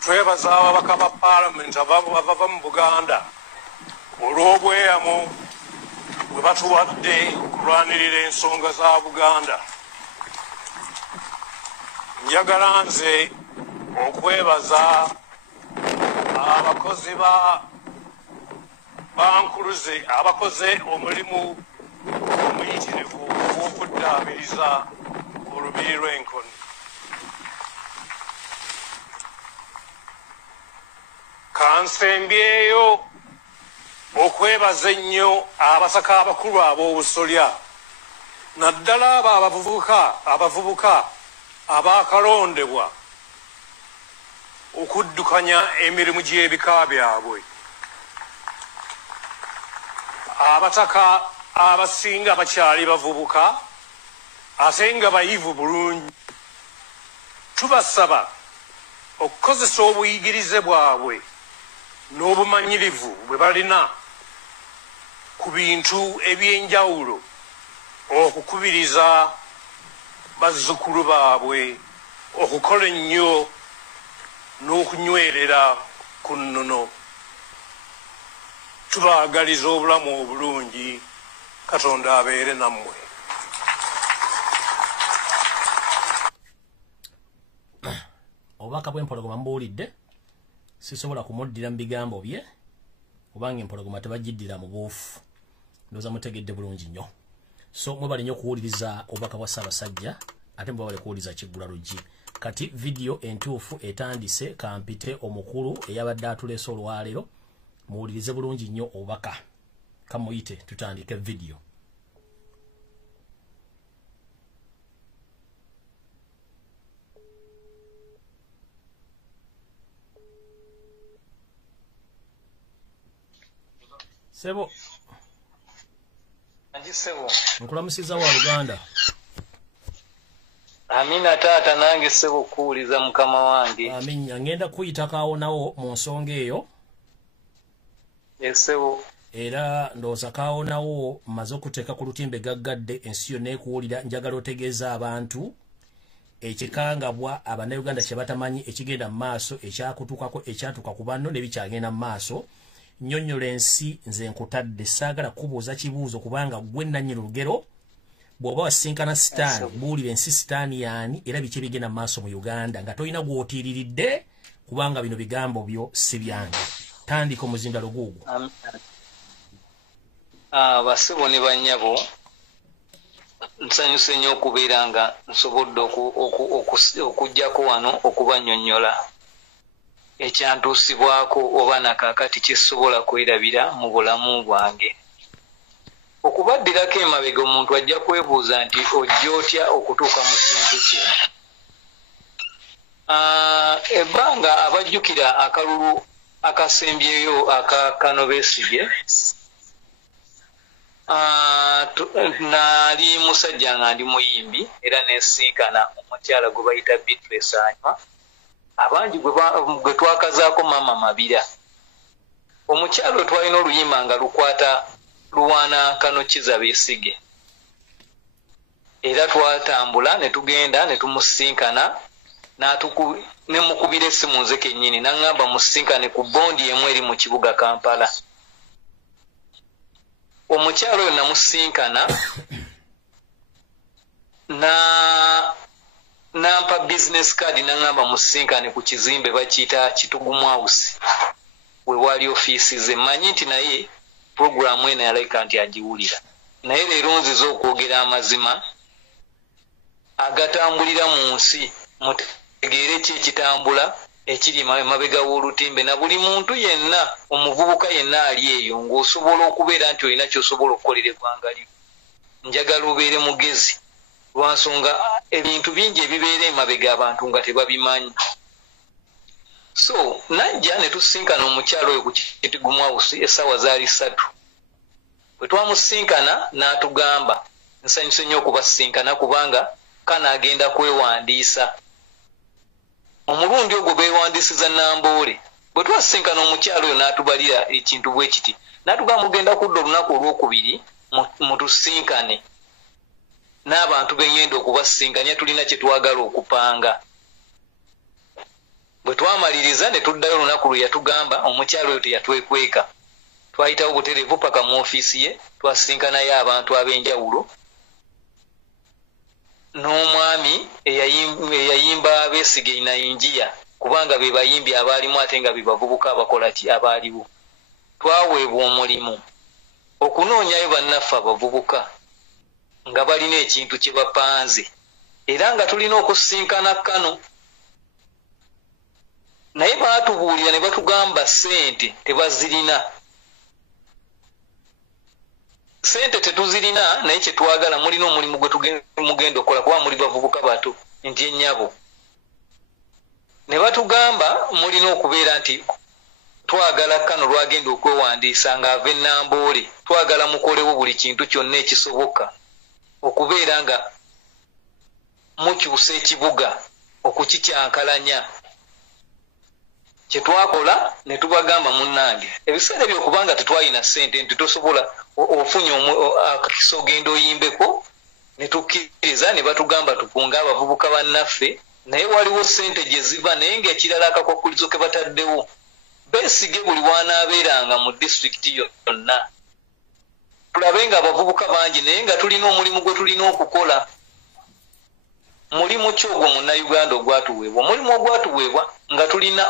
Twebaza ababaka ba Paalamenti abava mu Buganda olw'obweyamo bwe batuwadde okulwanirira ensonga za Buganda. Njagala nze okwebaza abakozi ba Nkuluze abakoze omulimu omuyitirivu ogw'okuddaabiriza olubiri lw'Enkoni. Kansembyeyo okwebaza ennyo abasaka abakulu ab'obusolya, naddala abo abavubuka abaakalondebwa okuddukanya emirimu gy'ebika byabwe. Abataka abasinga bakyali bavubuka ate nga bayivu bulungi tubasaba okukozesa obuyigirize bwabwe n'obumanyirivu bwe balina ku bintu eby'enjawulo okukubiriza bazzukulu baabwe okukola ennyo n'okunywerera ku nnono. Tubaagaliza obulamu obulungi. Katonda abeere nammwe. Obubaka bw'empologoma mbuwulidde, sisobola kumuddira mu bigambo bye kubanga empologoma tebagiddira mu buufu. Ndowooza mutegedde bulungi nnyo. So mwebale nnyo okuwuliriza obubaka bwa Ssaabasajja ate mwebale kuwuliriza Kiggula Luggi. Kati video entuufu etandise kampite omukulu eyabadde atuleese olwaleero muwulirize bulungi nnyo obubaka. Kamuyite tutandike video. Sebo. Anji sebo. Nkulamusiza wa Uganda. Amina taata nange sebo kuuliza mukama wange. Amina ngenda kuyita kaawonawo mu nsonga eyo. Sebo. Era ndowooza kaawonawo mmaze okuteeka ku lutimbe gaggadde ensi yonna ekuwulira njagala otegeeza abantu ekikangabwa Abannayuganda kye batamanyi ekigenda mu maaso ekyakutukako ekyatuka ku banno n'ebikyagenda mu maaso. Nnyonnyola ensi nze nkutadde saagala kubuuza kibuuzo kubanga gwe nannyini lugero bw'oba wasinkana sitaani buulira ensi sitaani yaani era biki ebigenda mu maaso mu Uganda nga tolina gw'otiiriridde kubanga bino bigambo byo si byange. Tandika omuzindalo guugwo. Basibo ne bannyabo nsanyuse nnyo okubeera nga nsobodde okujjako wano okubannyonnyola ekyantuusibwako oba nakaakati kyesobola kwerabira mu bulamu bwange. Okubaddirako emabega omuntu ajja kwebuuza nti ojja otya okutuuka mu kintu kino. Ebbanga abajjukira akalulu akasembyeyo aka Kano Besigye naali musajja nga ndi muyimbi era nesinkana omukyala gwe bayita Beatrice Anywa. Abangi gwe twakazaako Mama Mabira. Omukyalo we twalina oluyimba nga lukwata Luwaana Kano Kiza Besigye. Era twatambula ne tugenda ne tumusinkana ne mukubira essimu nze kennyini n'aŋŋamba musinkane ku bondi emu eri mu kibuga Kampala. Omukyalo oyo namusinkana nampa business card n'aŋŋamba musinkane ku kizimbe bakiyita Kitugumu House we wali ofiisi ze. Mmanyi nti naye puroguramu eno yalabika nti agiwulira. Naye leero nziza okwogera amazima agatambulira mu nsi mutegeere ki ekitambula ekiri emabega w'olutimbe na buli muntu yenna omuvubuka yenna ali eyo ng'osobola okubeera nti olina ky'osobola okukolera eggwanga lyo. Njagala obeere mugezi lwansonga ebintu bingi ebibeera emabega abantu nga tebabimanyi. So najja ne tusinkana omukyalo oyo ku Kitugumu House essaawa zaali 3. Bwe twamusinkana n'atugamba nsanyuse nnyo okubasinkana kubanga Kana agenda kwewandiisa. Omulundi ogwo beewandiisiza Namboole. Bwe twasinkana omukyalo oyo n'atubalira ekintu bwe kiti. N'atugamba mugenda kudda olunaku olwokubiri mutusinkane. N'abantu bengenda okubasinkanya tulina kye twagala okupanga. Bwe twamaliriza ne tuddayo olunaku lwe yatugamba omukyalo oyo teyatwekweka. Twayitawo butereevu paka mu ofiisi ye twasinkanayo abantu ab'enjawulo. N'omwami eyayimba Besigye Nayinjiya kubanga be bayimbi abaalimu ate nga be bavubuka abakola ki abaaliwo. Twaweebwa omulimu okunoonyayo bannaffe abavubuka nga balina ekintu kye bapanze era nga tulina okusinkana Kano. Naye baatubuulira ne batugamba ssente tebazirina. Sente tetuzirina naye kye twagala mulina omulimu gwe mugenda okukola kuba muli bavubuka bato nti ennyabo. Ne batugamba mulina okubeera nti twagala Kano lwagenda okwewandiisa ng'ava e Namboole twagala mukolewo buli kintu kyonna ekisoboka okubeera nga mukyusa ekibuga okukikyankalanya. Kyetwakola ne tubagamba munnange ebiseera byokubanga tetwalina ssente nti tosobola ofunye akakiso ogenda oyimbeko, ne tukkiriza ne batugamba tukunga abavubuka bannaffe, naye waliwo ssente gye ziva naye ng'ekirala akakwakulizo ke bataddewo beesige buli wanaabeeranga mu disitulikiti yonna. Tulabe nga abavubuka bangi naye nga tulina omulimu gwe tulina okukola. Mulimu ki ogwo munnayuganda ogwatuweebwa? Omulimu ogwatuweebwa nga tulina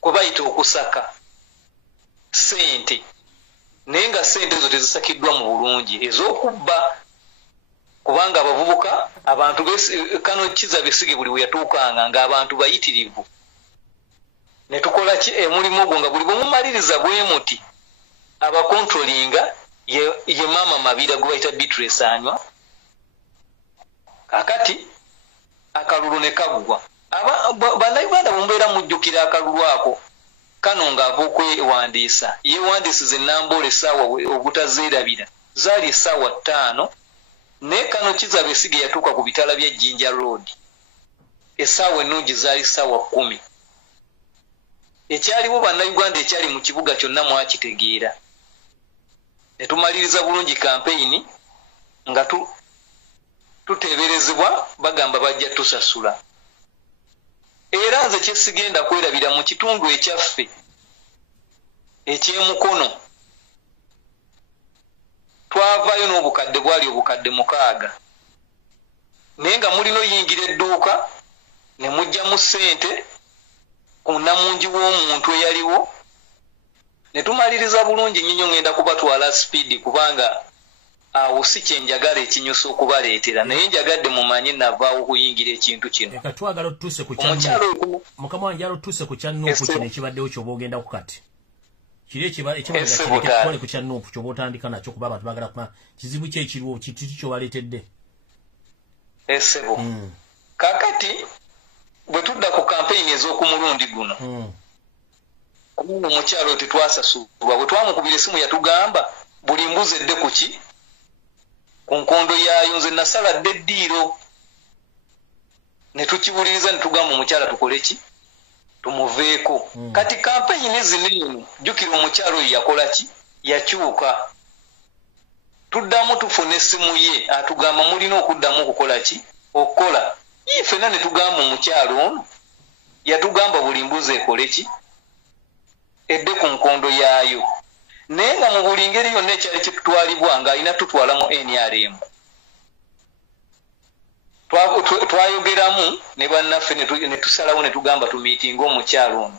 kwe bayita okusaka ssente, naye nga ssente ezo tezisakiddwa mu bulungi, ez'okubba. Kubanga abavubuka abantu Kano Kizza Besigye buli we yatuukanga ng'abantu bayitirivu. Ne tukola ki emulimu ogwo nga buli bwe mumaliriza bwe muti abakontrolinga ye maama Mabira gwe bayita Beatrice Anywa. Kakati akalulu ne kaggwa. Bannayuganda bumbeera mujjukira akalulu ako Kano ng'ava okwewandiisa, yeewandiisiza ennamboola essaawa obutazeerabira zaali essaawa 5, naye Kano Kizza Besigye yatuuka ku bitala bya Jinja Road essaawa ennungi zaali ssaawa 10. Ekyaliwo bannayuganda ekyali mu kibuga kyonna mwakitegeera. Ne tumaliriza bulungi kampeyini nga tuteeberezebwa bagamba bajja tusasula. Era nze kyesigenda kwerabira mu kitundu ekyaffe eky'emukono twavaayo n'obukadde bwali obukadde 6, naye nga mulina oyingira edduuka ne mujjamu ssente ku namungi w'omuntu eyaliwo. Ne tumaliriza bulungi nnyo ngenda kubatwala sipiidi kubanga awo si kyenjagala ekinyusa okubaleetera, naye njagadde mumanyi navaawo okuyingira ekintu kino. Leka twagala otuuse ku kyannuupu. Mukama wange yalo otuuse ku kyannuupu kino ekibaddewo ky'oba ogenda ku kati. Kiri ekibadde ku kyannuupu ky'oba otandika nakyo kuba abantu baagala kuma kizibu ki ekiriwo kiti ky'obaleetedde. Essebo. Kakati bwe tudda ku kampeyini ez'oku mulundi guno omukyalo tetwasasulwa. Bwe twamukubira essimu yatugamba buli mbuzi edde ku ki ku nkondo yaayo. Nze nasala dde eddiiro ne tukiwuliriza ne tugamba omukyala tukole ki tumuveeko. Kati kampeyini zino eno jjukira omukyalo oyo yakola ki yakyuka. Tuddamu tufuna essimu ye atugamba mulina okuddamu okukola ki okukola. Ye ffenna ne tugamba omukyalo ono yatugamba buli mbuzi ekole ki edde ku nkondo yaayo, naye nga mu buli ngeri yonna ekyali kitutwalibwa ng'alina tutwala mu NRM. Twayogeramu ne bannaffe ne tusalawo ne tugamba tumiitinga omukyalo ono.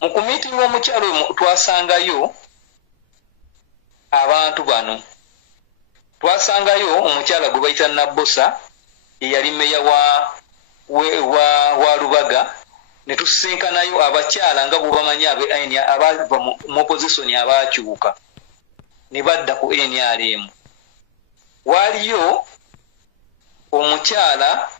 Mu kumiitinga omukyalo oyo twasangayo abantu bano. Twasangayo omukyala gwe bayita Nabbosa eyali mmeya wa Lubaga. Ne tusisinkanayo abakyala nga bwebamanyi abava mu opozisoni abaakyuka ne badda ku NRM. Waaliyo omukyala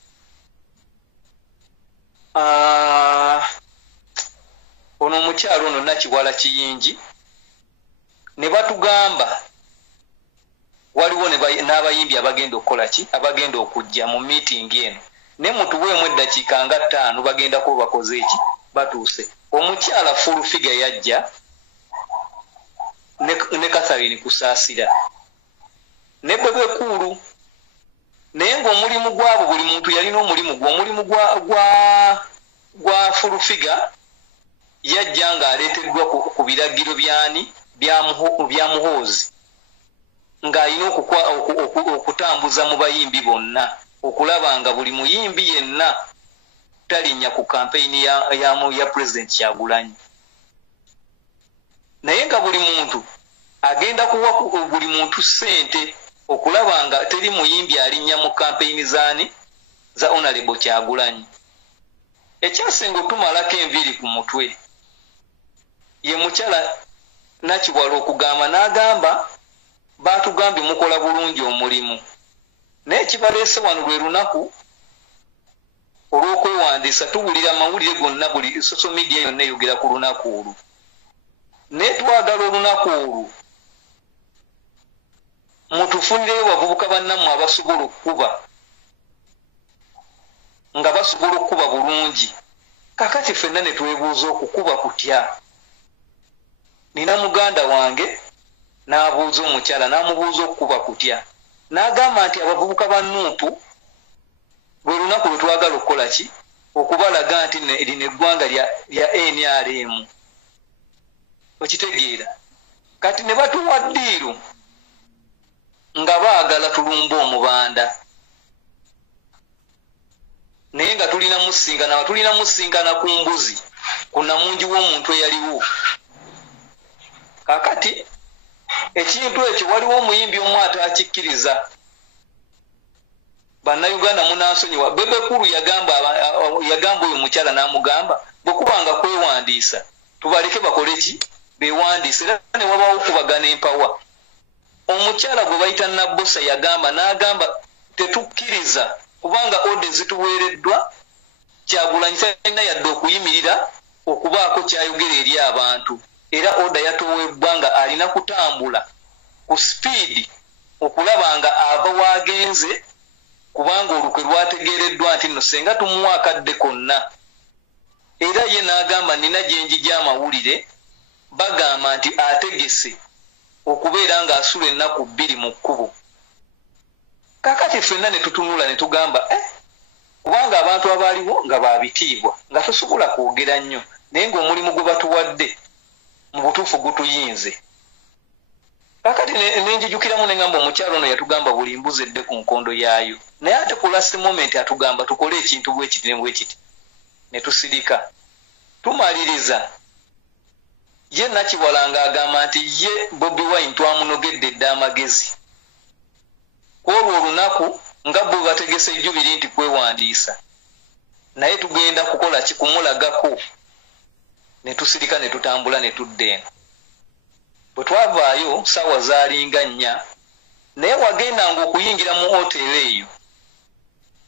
ono omukyala ono Nakiwala Kiyingi, ne batugamba waliwo n'abayimbi abagenda okukola ki abagenda okujja mu miitingi eno, ne mutuweemu eddakiika nga 5 bagenda kuba bakoze eki batuuse. Omukyala full figure yajja ne Catherine Kusaasira ne Bebe Kulu, naye ng'omulimu gwabo buli muntu yalina omulimu gwe. Omulimu gwa full figure yajja ng'aleeteddwa ku biragiro bya Muhoozi, ng'alina okutambuza mu bayimbi bonna okulaba nga buli muyimbi yenna talinnya ku kampeyini ya President Kyagulanyi. Naye nga buli muntu agenda kuwa buli muntu ssente okulaba nga teri muyimbi alinnya mu kampeyini za Honorable Kyagulanyi. Ekyasinga otumalako enviiri ku mutwe ye mukyala Nakiwala okugamba n'agamba baatugambye mukola bulungi omulimu, naye kibaleese wano lwe lunaku olw'okwewandiisa tuwulira amawulire gonna, buli social media yonna eyogera ku lunaku olwo, naye twagala olunaku olwo mutufunireyo bavubuka bannammwe abasobola okukuba nga basobola okukuba bulungi. Kakati ffenna ne twebuuza okukuba kutya. Nina muganda wange n'abuuza omukyala n'amubuuza okukuba kutya. N'agamba nti abavubuka ba Nuupu bwe lunaku lwe twagala okukola ki? Okubalaga nti lino eggwanga lya NRM. Okitegeera? Kati ne batuwa ddiiru nga baagala tulumba omubanda. Naye nga tulina musinkana ku mbuzi ku namungi w'omuntu eyaliwo. Kakati ekintu ekyo waliwo omuyimbi omu atakikkiriza. Bannayuganda munansonyiwa. Bebekulu yagamba oyo mukyala n'amugamba bwe kubanga kwewandiisa tubaleke bakole ki? Bewandiise. Era ne wabaawo okubagana empawa. Omukyala gwe bayita Nabbosa n'agamba tetukkiriza kubanga ode zituweereddwa Kyagulanyi talina yadde okuyimirira okubaako kyayogera eri abantu. Era oda yatowebbwa nga alina kutambula ku sipiidi okulaba nga ava waagenze kubanga olukwe lwategeereddwa nti nno senga tumuwa akadde konna. Era ye n'agamba nina gyenjija amawulire bagamba nti ategese okubeera ng'asula ennaku 2 mu kkubo. Kakati ffenna ne tutunula ne tugamba kubanga abantu abaaliwo nga babitiibwa nga tosobola kwogera nnyo naye ng'omulimu gwe batuwadde mu butuufu gutuyinze. Kakati nenjijukiramu ne ngamba omukyalo ono yatugamba buli mbuzi edde ku nkondo yaayo. Naye ate ku last moment atugamba tukole ekintu bwe kiti ne bwe kiti. Ne tusirika. Tumaliriza. Ye Nakiwala agamba nti ye Bobi Wine twamunogedde dda amagezi. Kwolwo olunaku nga bwe bategese ejjubiri nti kwewandiisa. Naye tugenda kukola ki? Kumulagako. Ne tusirika ne tutambula ne tudda eno. Bwe twavaayo ssaawa zaalinga 4 naye wagendanga okuyingira mu hoteri eyo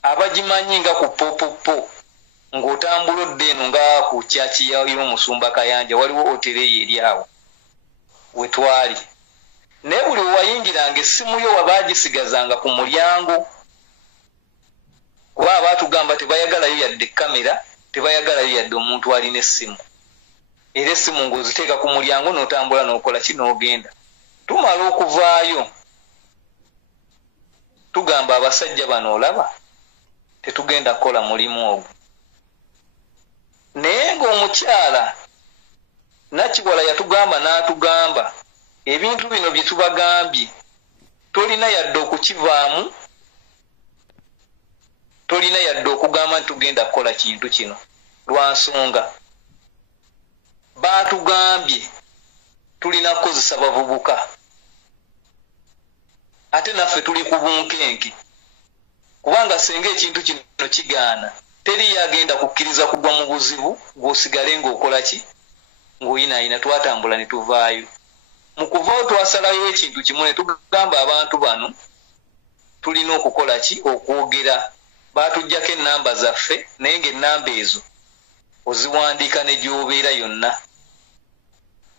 abagimanyi nga ku Popopo ng'otambula odda eno nga ku kyaki y'omusumba Kayanja waliwo hoteri eyo eri awo we twali. Naye buli wayingiranga essimu yo wabaagisigazanga ku mulyango kuba abaatugamba tebayagalayo yadde kamera, tebayagalayo yadde omuntu alina essimu. Era essimu ng'oziteeka ku mulyango n'otambula n'okola ki n'ogenda. Tumala okuvaayo tugamba abasajja bano olaba tetugenda kukola mulimu ogwo. Naye ng'omukyala Nakiwala yatugamba n'atugamba ebintu bino bye tubagambye tolina yadde okukivaamu, tolina yadde okugamba nti tugenda kukola kintu kino lwa nsonga baatugambye tulina kukozesa bavubuka ate naffe tuli ku bunkenke kubanga senga ekintu kino kigaana teri yagenda kukkiriza kugwa mu buzibu gw'osigale ng'okola ki ng'oyinaayina. Twatambula ne tuvaayo. Mu kuvaayo twasalayo ekintu kimu ne tugamba abantu bano tulina okukola ki? Okwogera. Baatuggyako ennamba zaffe naye ng'ennamba ezo oziwandiika ne gy'obeera yonna.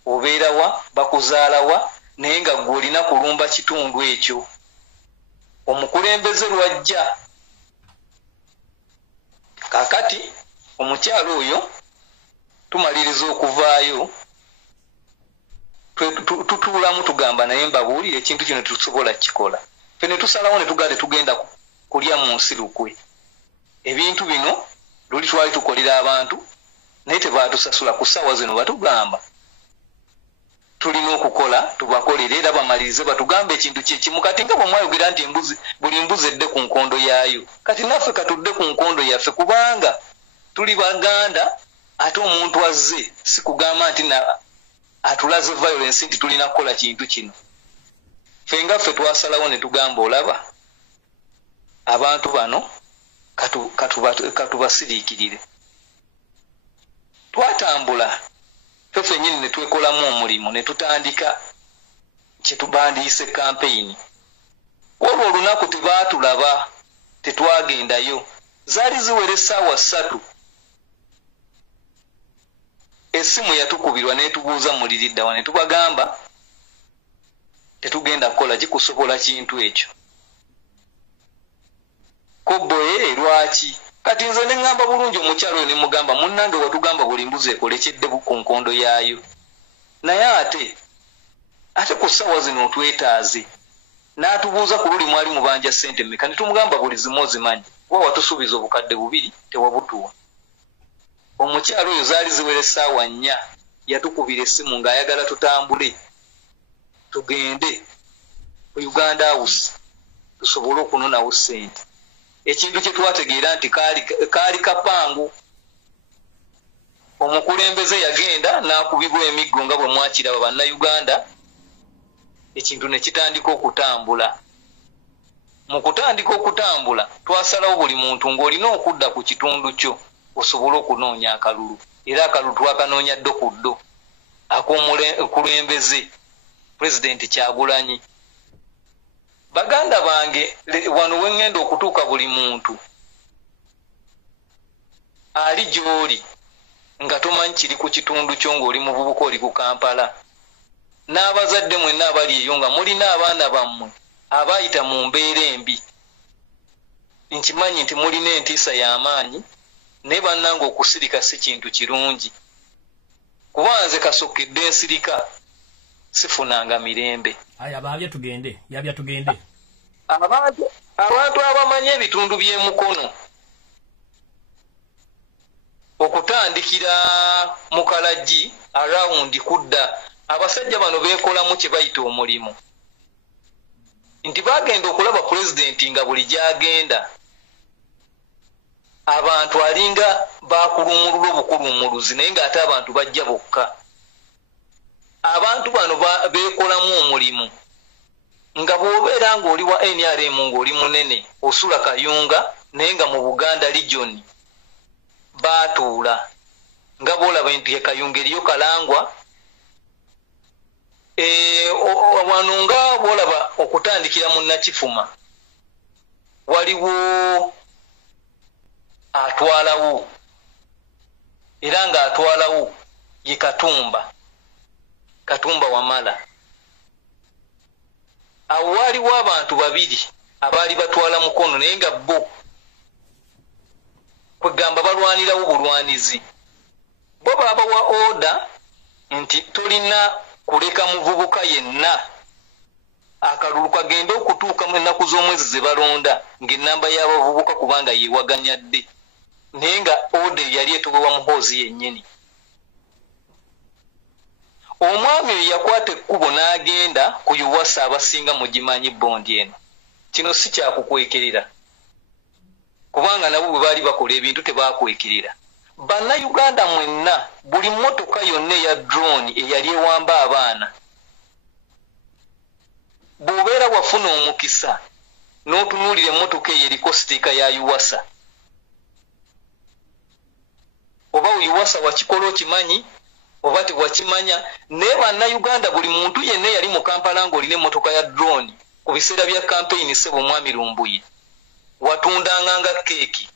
Obeera wa? Bakuzaala wa? Naye nga ggwe olina kulumba kitundu ekyo. Omukulembeze lwajja. Kakati omukyalo oyo tumaliriza okuvaayo tutuulamu tugamba naye mbabuulire ekintu kino tusobola kikola. Ffe ne tusalawo ne tugamba tetugenda kulya mu nsi lukwe. Ebintu bino luli twali tukolera abantu naye tebaatusasula ku ssaawa zino batugamba tulina okukola tubakolere era bamalirize batugamba ekintu kyekimu. Kati nga bwe mwayogera nti buli mbuzi edde ku nkondo yaayo, kati naffe katudde ku nkondo yaffe kubanga tuli Baganda ate omuntu azze si kugamba nti atulaze violence nti tulina kukola kintu kino. Ffe nga ffe twasalawo ne tugamba olaba abantu bano katubasiriikirire. Twatambula ffe ffennyini ne twekolamu omulimu ne tutandika kye tubandiise campaign. Olwo olunaku tebaatulaba tetwagendayo. Zaali ziwera essaawa 3. Essimu yatukubirwa n'etubuuza muliriddawa ne tubagamba tetugenda kukola kikusobola kintu ekyo. Kobboye lwaki? kati nze ne ngamba bulungi omukyalo ne mugamba munnange watugamba buli mbuzi ekolekedde ku nkondo yaayo naye ate ku ssaawa zino otwetaaze n'atubuuza ku luli mwali mubanja ssente mmeka ne tumugamba buli zimu ozimanyi kuba watusuubiza obukadde 2 tewabutuwa. Omukyalo oyo zaali ziwera essaawa 4 yatukubira essimu ng'ayagala tutambule tugende ku Uganda House tusobole okunonawo ssente. Ekintu kye twategeera nti kaali kapangu. Omukulembeze yagenda n'akubibwa emiggo nga bwe mwakiraba bannayuganda, ekintu ne kitandika okutambula. Mu kutandika okutambula twasalawo buli muntu ng'olina okudda ku kitundu kyo osobole okunoonya akalulu, era akalulu twakanoonya ddo ku ddo ak'omukulembeze Pulezidenti Kyagulanyi. Baganda bange wano wengenda okutuuka buli muntu ali gy'oli nga tomanyi kiri ku kitundu kyo ng'oli muvubuka oli ku Kampala. N'abazadde mwenna abali eyo nga mulina abaana bammwe abayita mu mbeera embi. Nkimanyi nti mulina entiisa y'amaanyi naye bannange okusirika si kintu kirungi. Kuba nze kasukidde ensirika sifunanga mirembe. Aya baabye tugende, yabya tugende. Abantu abamanyi ebitundu by'emukono okutandikira mu Kalagi around kudda abasajja bano beekolamu kye bayita omulimu nti bagenda okulaba pulezidenti nga buli gy'agenda abantu alinga bakulumulula obukulumuluzi naye ng'ate abantu bajja bokka. Abantu bano beekolamu omulimu nga bw'obeera ng'oli wa NRM ng'oli munene osula Kayunga naye nga mu Buganda region baatuula nga bw'olaba nti Kayunga eriyo Kalangwa. Wano nga bw'olaba okutandikira mu Nakifuma waliwo atwalawo era ng'atwalawo ye Katumba Wamala. Awo waliwo abantu babiri abaali batwala mukono naye nga bo kwegamba balwanirawo bulwanizi. Bo baabawa oda nti tolina kuleka muvubuka yenna akalulu kagenda okutuuka mu ennaku z'omwezi ze balonda ng'ennamba y'abavubuka kubanga yeewaganya dde naye nga oda yali etobebwa Muhoozi yennyini. Omwami oyo yakwata ekkubo n'agenda ku Uwasa abasinga mugimanyi bondi eno. Kino si kyakukwekerera kubanga nabo bwe baali bakola ebintu tebakwekerera. Bannayuganda mwenna buli mmotoka yonna eya drone eyali ewamba abaana bw'obeera wafuna omukisa n'otunuulira emmotoka eyo eriko sitiika ya Uwasa oba Uwasa wakikola okimanyi oba tewakimanya. Naye bannayuganda buli muntu yenna yali mu Kampala ng'olina emmotoka ya drone ku biseera bya kampeyini ssebo Mwami Lumbuye watundanga nga keeki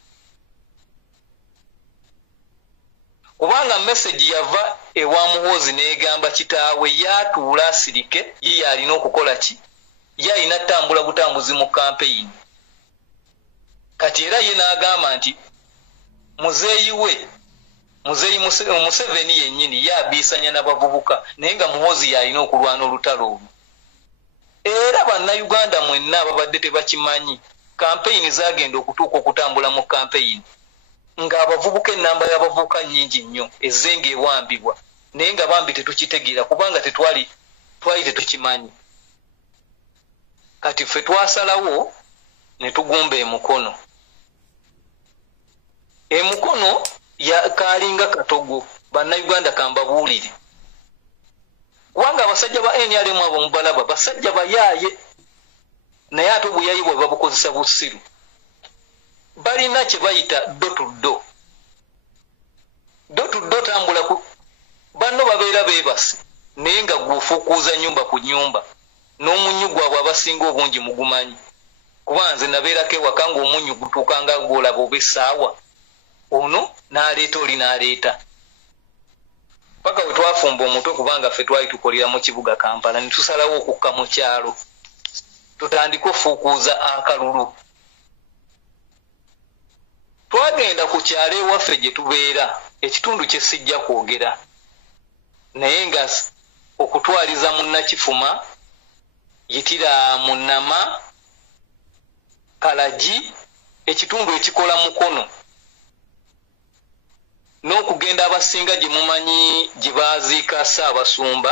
kubanga message yava ewa Muhoozi n'egamba kitaawe yaatuula asirike ye alina okukola ki ye alina ttambula butambuzi mu kampeyini. Kati era ye n'agamba nti muzeeyi Museveni yennyini yaabisanya n'abavubuka naye nga Muhoozi yalina okulwana olutalo olwo. Era bannayuganda mwenna ababadde tebakimanyi kampeyini zaagenda okutuuka okutambula mu kampeyini ng'abavubuka ennamba y'abavubuka nnyingi nnyo ezze ng'ewambibwa naye nga bambi tetukitegeera kubanga twali tetukimanyi. Kati ffe twasalawo ne tugumba emukono. Emukono kaalinga katogo bannayuganda kambabuulire kubanga abasajja ba NRM abo mubalaba basajja bayaaye naye ate obuyayi bwe babukozesa busiru. Balina kye bayita ddo tambula ku banno babeera beebase naye nga gwofuukuuza nnyumba ku nnyumba n'omunyu gwabwe abasinga obungi mugumanyi kuba nze nabeerako ewaka ng'omunyu gutuukanga gw'olaba oba essaawa ono n'aleeta oli n'aleeta paka we twafumba omutwe kubanga ffe twali tukolera mu kibuga Kampala ne tusalawo okukka mu kyalo tutandike ofuukuuza akalulu. twagenda ku kyalo ewaffe gye tubeera ekitundu kye sijja kwogera naye nga okutwaliza munnakifuma yitira munnama kalagi ekitundu ekikola mukono n'okugenda abasinga gye mumanyi gye baaziika Ssaabasumba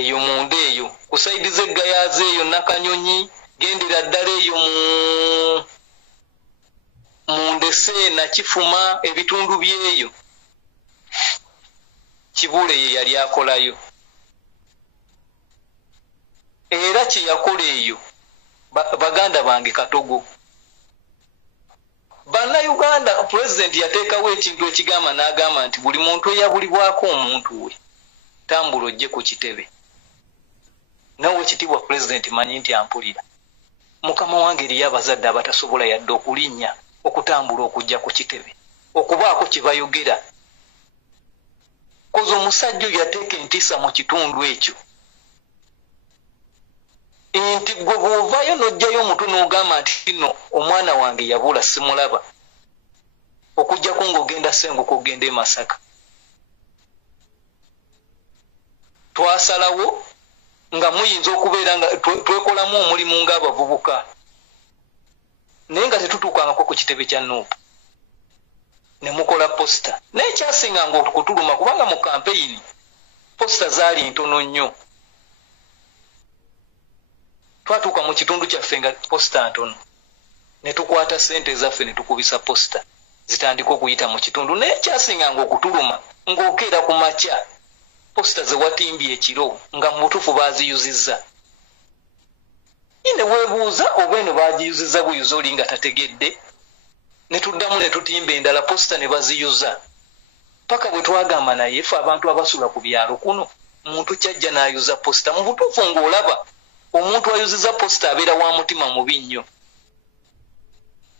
eyo munda eyo ku sayidi z'eggayaza eyo Nakanyonyi gendera ddala eyo mu Ndese Nakifuma ebitundu byeyo Kibuule ye yali akolayo era kye yakola eyo baganda bange Katogo Bannayuganda President yateekawo ekintu ekigamba n'agamba nti buli muntu eyabulibwako omuntu we tambula ojje ku kitebe nawe ekitiibwa President manyi nti ampulira mukama wange eriyo abazadde abatasobola yadde okulinnya okutambula okujja ku kitebe okubaako kye bayogera koza omusajja oyo yateeka entiisa mu kitundu ekyo nti gwe bw'ovaayo n'ojjayo omutwe n'ogamba nti no omwana wange yabula simulaba okujjako ng'ogenda Ssenguka ogenda e Masaka twasalawo nga muyinza okubeera nga twekolamu omulimu ng'abavubuka naye nga tetutuukangako ku kitebe kya Nuupu ne mukola posita naye kyasinganga okutuluma kubanga mu kampeyini posita zaali ntono nnyo twatuuka mu kitundu kyaffe nga posita ntono ne tukwata ssente ezaffe ne tukubisa posita zitandika okuyita mu kitundu naye kyasinganga okutuluma ng'okeera ku makya posita ze watimbye ekiro nga mu butuufu baaziyuzizza ne weebuuza oba eno baagiyuzizza buyuza oli nga tategedde ne tuddamu ne tutimba endala posita ne baziyuza paka bwe twagamba naye ffe abantu abasula ku byalo kuno muntu kyajja n'ayuza posita mu butuufu ng'olaba omuntu ayuziza posita abeera wa mutima mubi nnyo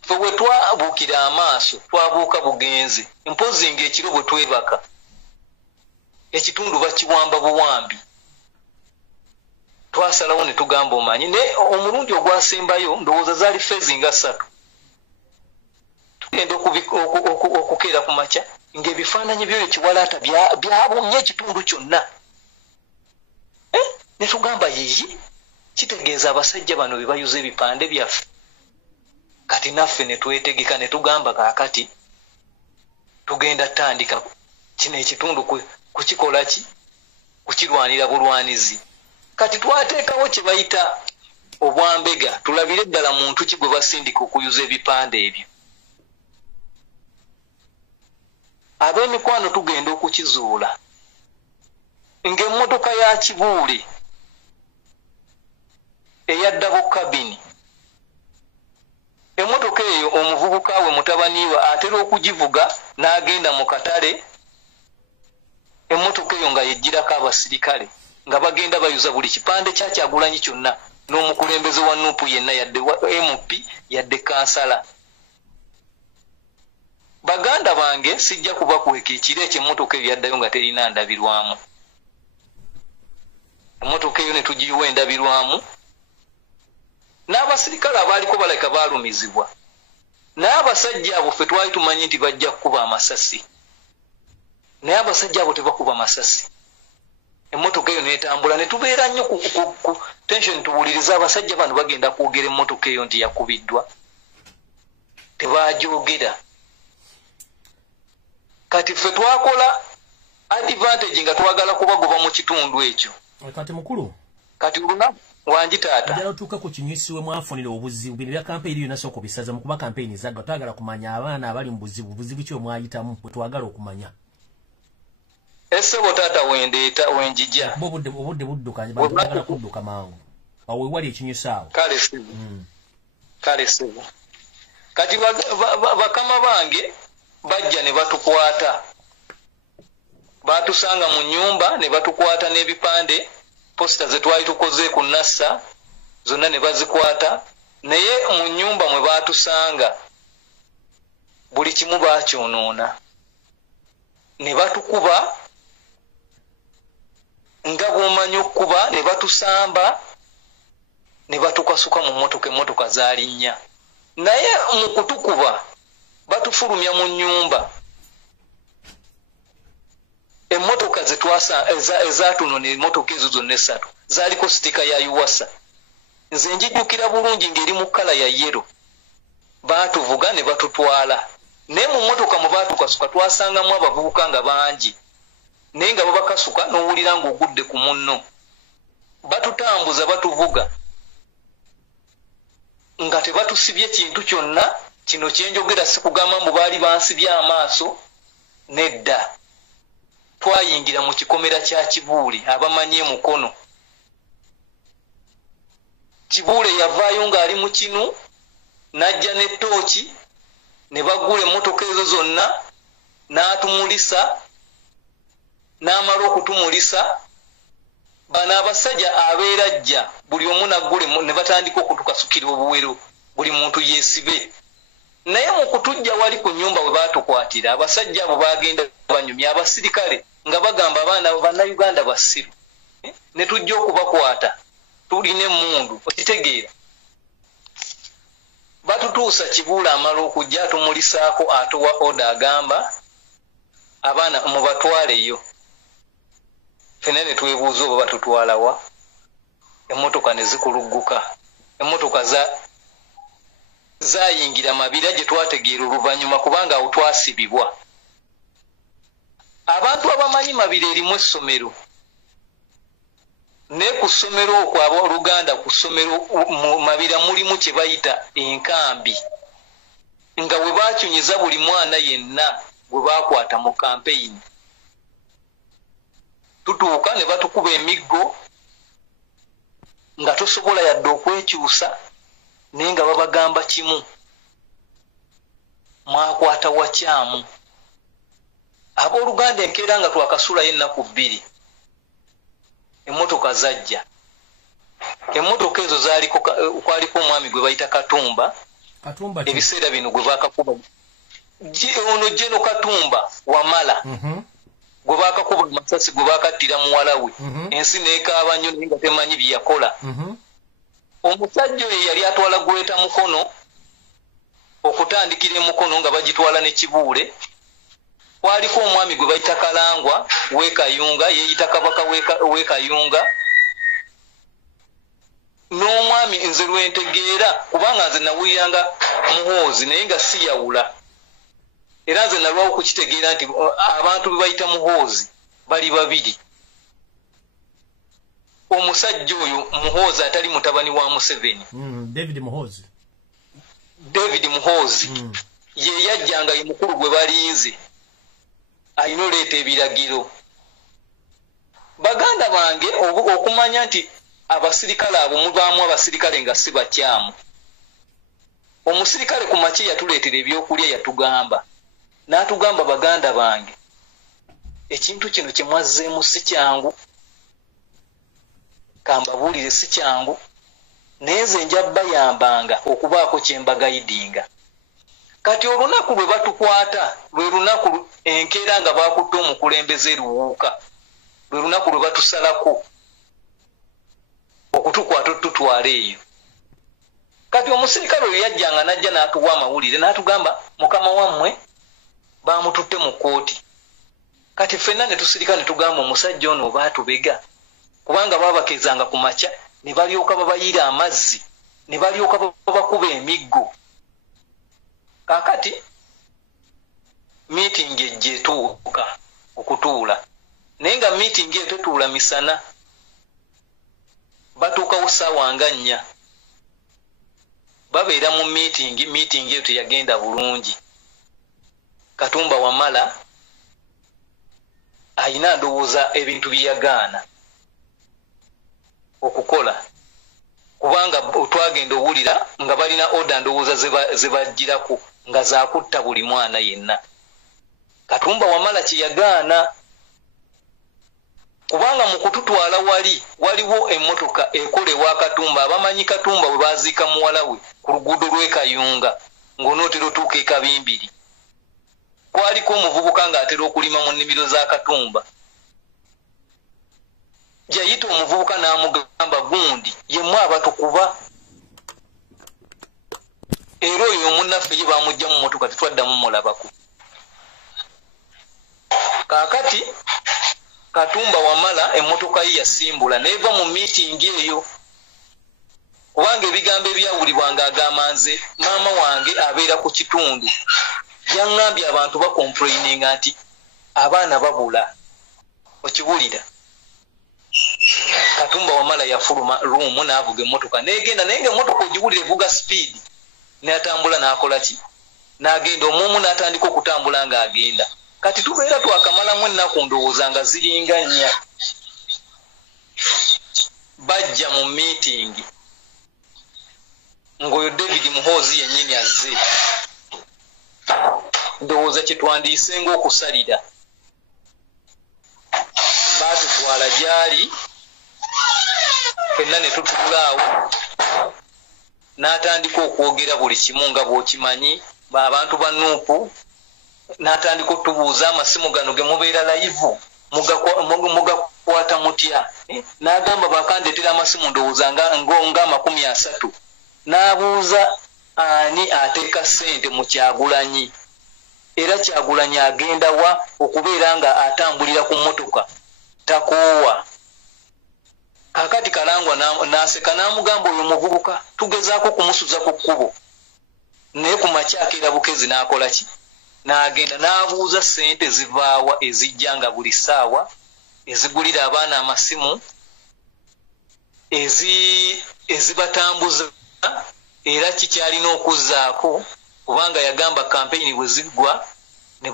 ffe bwe twabuukira amaaso twabuuka bugenze mpozi ng'ekiro bwe twebaka ekitundu bakiwamba buwambi twasalawo ne tugamba omanyi naye omulundi ogwasembayo ndowooza zaali feezi nga 3 tugenda okukeera ku makya ng'ebifaananyi byoyo kiwalaata byabunye ekitundu kyonna ne tugamba yiyi kitegeeza abasajja bano be bayuza ebipande byaffe kati naffe ne twetegeka ne tugamba kaakati tugenda tandika kino ekitundu kukikola ki kukirwanira bulwanizi kati twateekawo kye bayita obwambega tulabire ddala muntu ki gwe basindika okuyuza ebipande ebyo ab'emikwano tugenda okukizuula ng'emmotoka ya Kibuule eyaddabo kabini emmotoka eyo omuvubuka we mutabaniiwe atera okugivuga n'agenda mu katale emmotoka eyo nga yejjirako abasirikale nga bagenda bayuza buli kipande kya Kyagulanyi kyonna n'omukulembeze wa Nuupu yenna yadde wa MP yadde kansala baganda bange sijja kubakweka ekiro ekyo emmotoka eyo yaddayo nga terina ndabirwamu emmotoka eyo ne tugiyiwa endabirwamu n'abasirikale abaaliko baleka baalumizibwa naye abasajja abo ffe twali tumanyi nti bajja kukuba amasasi naye abasajja abo tebakuba masasi emmotoka eyo neetambula ne tubeera nnyo ku tension tuwuliriza abasajja bano bagenda kwogera emmotoka eyo nti yakubiddwa tebaajogera kati ffe twakola advantage nga twagala kubagoba mu kitundu ekyo kati mukulu kati olunaku wangi taata njala otuuka ku kinywisibwe mwafunira obuzibu bino bya kampeyini yonna sooka obisaza mu kuba kampeyini zagga twagala kumanya abaana abali mu buzibu ki omwayitamu bwe twagala okumanya essebo taata wendeeta wenjija obudde buddukanye bagala kudduka mangu awo wewali ekinyusa awo kale ssebo kati bakama bange bajja ne batukwata batusanga mu nnyumba ne batukwata n'ebipande posita ze twali tukoze ku Nassa zonna ne bazikwata naye mu nnyumba mwe batusanga buli kimu baakyonoona ne batukuba nga bw'omanyi okukuba ne batusamba ne batukasuka mu mmotoka emmotoka zaali nnya naye mu kutukuba batufulumya mu nnyumba. Emmotoka ezatunona emmotoka ezo zonna essatu zaaliko sitika ya UWASA. Nze njijjukira bulungi ng'eri mu kkala ya yero. Baatuvuga ne batutwala. Naye mu mmotoka mu baatukasuka twasangamu abavubuka nga bangi. Naye nga babakasuka n'owulira ng'ogudde ku munno. Batutambuza batuvuga. Nga tebatusibye kintu kyonna. Kino kyenjogera si kugamba mbu baali bansibye amaaso. Nedda. Twayingira mu kikomera kya Kibuule abamanyi Mukono. Kibuule yavaayo ng'ali mu kinu n'ajja n'ettooki ne bagula emmotoka ezo zonna n'atumulisa n'amala okutumulisa bano abasajja abeera ajja buli omu naggule ne batandika okutukasukira obuwero buli muntu yeesibe. Naye mu kutujja wali ku nnyumba we baatukwatira abasajja abo bagenda banyumya abasirikale nga bagamba abaana bannayuganda basiru ne tujja okubakwata tulina emmundu okitegeera. Batutuusa Kibuule amala okujja atumulisaako atuwa oda agamba abaana mubatwaleyo. Ffenna ne twebuuza oba batutwala wa. Emmotoka ne zikulugguka. Emmotoka zaayingira Mabira gye twategeera oluvannyuma kubanga awo twasibibwa. Abantu abamanyi Mabira erimu essomero. Ne ku ssomero okwo abooluganda ku ssomero mu Mabira mulimu kye bayita enkambi. Nga we baakyunyiza buli mwana yenna gwe baakwata mu kampeyini. Tutuuka ne batukuba emiggo nga tosobola yadde okwekyusa naye nga babagamba kimu. Mwakwata wakyamu. Abooluganda enkeera nga twakasulayo ennaku 2. Emmotoka zajja. Emmotoka ezo kwaliko omwami gwe bayita Katumba. Ebiseera bino gwe baakakuba. Ono Jeno Katumba Wamala. Gwe baakakuba amasasi gwe baakattira muwala we. Ensi n'ekaaba nnyo naye nga temanyi bye yakola. Omusajja oyo yali atwala Gweta Mukono okutandikira e Mukono nga bagitwala ne Kibuule. Kwaliko omwami gwe bayita Kalangwa w'Ekayunga yeeyita Kabaka w'Ekayunga. N'omwami nze lwentegeera kubanga nze nawuliranga Muhoozi naye nga siyawula. Era nze nalwawo kukitegeera nti abantu be bayita Muhoozi bali babiri. Omusajja oyo Muhoozi atali mutabani wa Museveni. David Muhoozi. Ye yajjanga ye mukulu gwe balinze. Ayina oleeta ebiragiro. Baganda bange okumanya nti abasirikale abo mubaamu abasirikale nga si bakyamu. Omusirikale ku makya yatuleetera ebyokulya yatugamba. N'atugamba baganda bange ekintu kino kye mwazzeemu si kyangu. Kambabuulire si kyangu. Naye nze nja bayambanga okubaako kye mbagayidinga. Kati olunaku lwe batukwata lwe lunaku enkeera nga baakutta omukulembeze Luwuuka. Lwe lunaku lwe batusalako okutukwata tututwala eyo. Kati omusirikale oyo yajjanga n'ajja n'atuwa amawulire n'atugamba mukama wammwe baamututte mu kkooti. Kati ffenna ne tusirika ne tugamba omusajja ono oba atubega kubanga baabakezanga ku makya ne balyoka babayiira amazzi ne balyoka babakuba emiggo. Kaakati meeting ejje etuuka okutuula naye nga meeting eyo tetuula misana. Batuukawo ssaawa nga 4 babeera mu meeting eyo teyagenda bulungi. Katumba Wamala ayina ndowooza ebintu bye yagaana okukola kubanga twagenda owulira nga balina oda ndowooza ze bagirako nga zaakutta buli mwana yenna. Katumba Wamala kye yagaana kubanga mu kututwala waliwo emmotoka ekolewa Katumba. Abamanyi Katumba bwe baaziika muwala we ku luguudo lw'Ekayunga ng'onootera otuuka e Kabimbiri. Kwaliko omuvubuka ng'atera okulima mu nnimiro za Katumba. Yayita omuvubuka n'amugamba gundi yemmwe abatukuba. era oyo omunnaffe ye bamujja mu motoka tetwaddamu mulabako. Kaakati Katumba Wamala emmotoka ye yasimbula neeva mu miitingi eyo kubanga ebigambo ebyawulibwanga agamba nze maama wange abeera ku kitundu yaŋŋambye abantu bakomplaininga nti abaana babula. Okiwulira? Katumba Wamala yafuluma ruumu n'avuga emmotoka n'egenda naye ng'emmotoka ogiwulira evuga speed n'atambula n'akola ki? N'agenda omumu n'atandika okutambula ng'agenda. Kati tubeera twakamalamu ennaku ndowooza nga ziringa nnya. Bajja mu miitingi ng'oyo David Muhoozi yennyini azze. Ndowooza kye twandiisenga okusalira. Baatutwala gy'ali fenna ne tutuulaawo n'atandika okwogera buli kimu nga bw'okimanyi abantu ba Nuupu n'atandika otubuuza amasimu gano ge mubeera live mugakwata mutya. N'agamba bakandeetera amasimu ndowooza nga 30. N'abuuza ani ateeka ssente mu Kyagulanyi era Kyagulanyi agenda wa okubeera nga atambulira ku mmotoka takoowa. Kaakati Kalangwa n'aseka n'amugamba oyo muvubuka tugezaako kumusuza ku kkubo naye ku makyakera bukezi n'akola ki? N'agenda n'abuuza ssente zivaawa ezijja nga buli ssaawa ezigulira abaana amasimu ezibatambuza era kikyalina okuzzaako kubanga yagamba kampeyini bwe ziggwa ne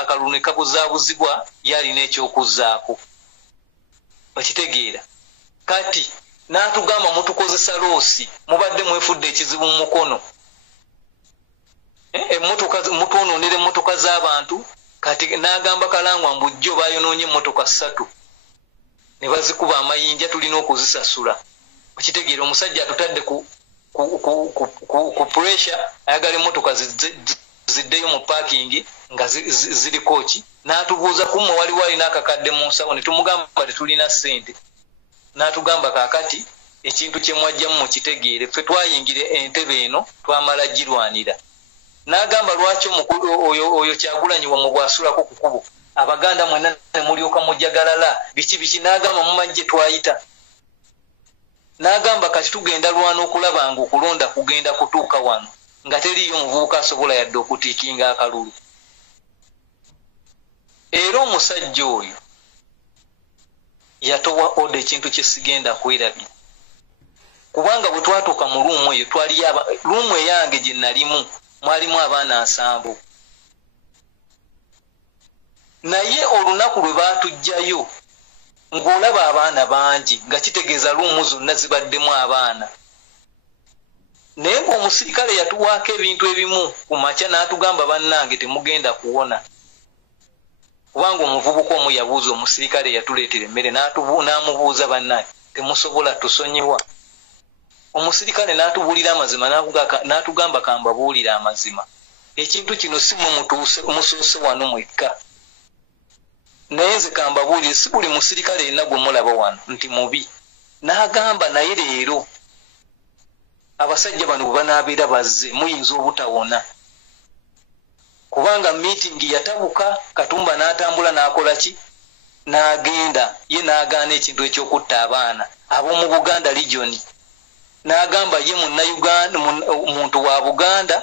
akalulu ne kabuzaabuzibwa yalina ekyokuzzaako. Okitegeera? Kati n'atugamba mutukozesa loosi mubadde mwefudde ekizibu mu mukono. Emmotoka mutwonoonera emmotoka z'abantu. Kati n'agamba Kalangwa mbujjo bayonoonye emmotoka 3 ne bazikuba amayinja tulina okuzisasula. Okitegeera? Omusajja atutadde ku pressure ayagala emmotoka ziddeyo mu parking nga ziriko ki. N'atubuuza kumwe waliwo alina akakadde mu nsawo ne tumugamba tetulina ssente. N'atugamba kaakati ekintu kye mwajjamu mukitegeere ffe twayingire entebe eno twamala girwanira. N'agamba lwaki omukulu oyo Kyagulanyi wa mu bwasulako ku kubo Abaganda mwenna ne mulyoka mujagalala biki n'agamba mumajje twayita. N'agamba kati tugenda lwana okulaba nga okulonda kugenda kutuuka wano nga teriyo muvubuka asobola yadde okutiikinga akalulu. Era omusajja oyo yatowa oda ekintu kye sigenda kwerabira kubanga bwe twatuuka mu luumu eyo twali luumu eyange gye nalimu mwalimu abaana 7 naye olunaku lwe baatujjayo ng'olaba abaana bangi nga kitegeeza luumu zonna zibaddemu abaana. Naye ng'omusirikale yatuwaako ebintu ebimu ku makya n'atugamba bannange temugenda kuwona kubanga omuvubuka omu yabuuza omusirikale yatuleetera emmere n'amubuuza bannange temusobola tusonyiwa. Omusirikale n'atubuulira amazima n'atugamba kambabuulira amazima ekintu kino si mwe musoose wano mwekka naye nze kambabuulire si buli musirikale yenna gwe mulaba wano nti mubi. N'agamba naye leero abasajja bano bwe banaabeera bazze muyinza obutawona kubanga miitingi yatabuka. Katumba n'atambula n'akola ki? N'agenda ye n'agaana ekintu ekyokutta abaana ab'omu Buganda regioni. N'agamba ye Munnayuganda muntu wa Buganda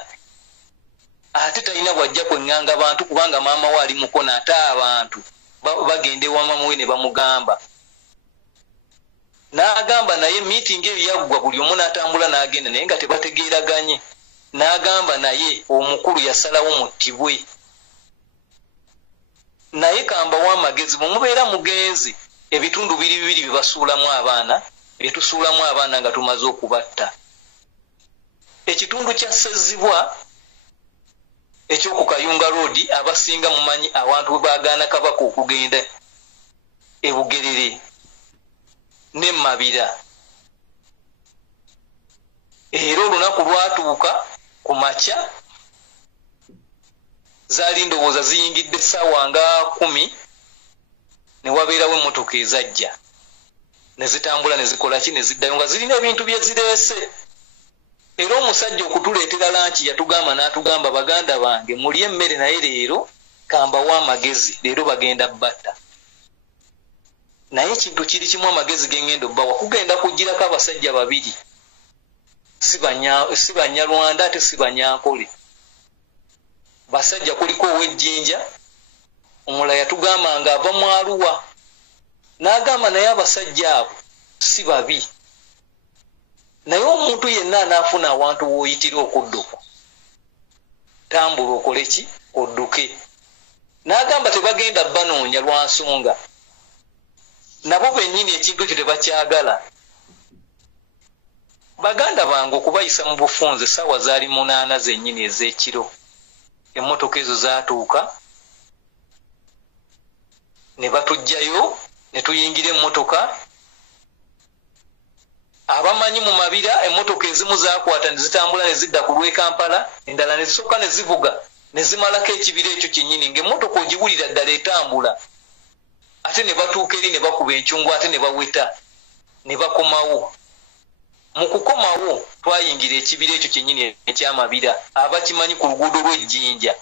ate talina bwajja kweŋŋanga bantu kubanga maama we ali mukono ate abantu bagenda ewa maama we ne bamugamba. N'agamba naye miitingi eyo yaggwa buli omu n'atambula n'agenda naye nga tebategeeraganye. N'agamba naye omukulu yasalawo muttibwe. Naye kambawo amagezi bwe mubeera mugenzi ebitundu 2 bye basuulamu abaana bye tusuulamu abaana nga tumaze okubatta. Ekitundu kya Ssezibwa ekyoku Kayunga Road abasinga mumanyi abantu bwe baagaana Kabaka okugenda e Bugerere ne Mabira. Era olunaku lwatuuka ku makya zaali ndowooza ziyingidde essaawa nga 10 ne wabeerawo emmotoka ezajja ne zitambula ne zikola ki ne ziddayo nga zirina ebintu bye zireese. era omusajja okutuleetera lanki yatugamba n'atugamba baganda bange mulye emmere naye leero kambawo amagezi leero bagenda batta naye ekintu kiri kimu amagezi gengenda obbawa kugenda kugirako abasajja babiri si banyarwanda ate si banyankole basajja kuliko ow'ejjinja omulala yatugamba nga ava mu Arua n'agamba naye abasajja abo si babi naye omuntu yenna anaafuna awantu w'oyitira okudduka tambula okole ki odduke n'agamba tebagenda banoonya lwa nsonga nabo bennyini ekintu ekyo tebakyagala baganda bange okubayisa mu bufunze essaawa zaali 8 zennyini ez'ekiro emmotoka ezo zaatuuka ne batujjayo ne tuyingira emmotoka abamanyi mu mabira emmotoka ezimu zaakwata ne zitambula ne zidda ku lw'e Kampala endala ne zisooka ne zivuga ne zimalako ekibira ekyo kyennyini ng'emmotoka ogiwulira ddala etambula ate ne batuuka eri ne bakuba enkyungu ate ne baweta ne bakomawo mu kukomawo twayingira ekibira ekyo kyennyini ekyamabira abakimanyi ku luguudo lw'ejjinja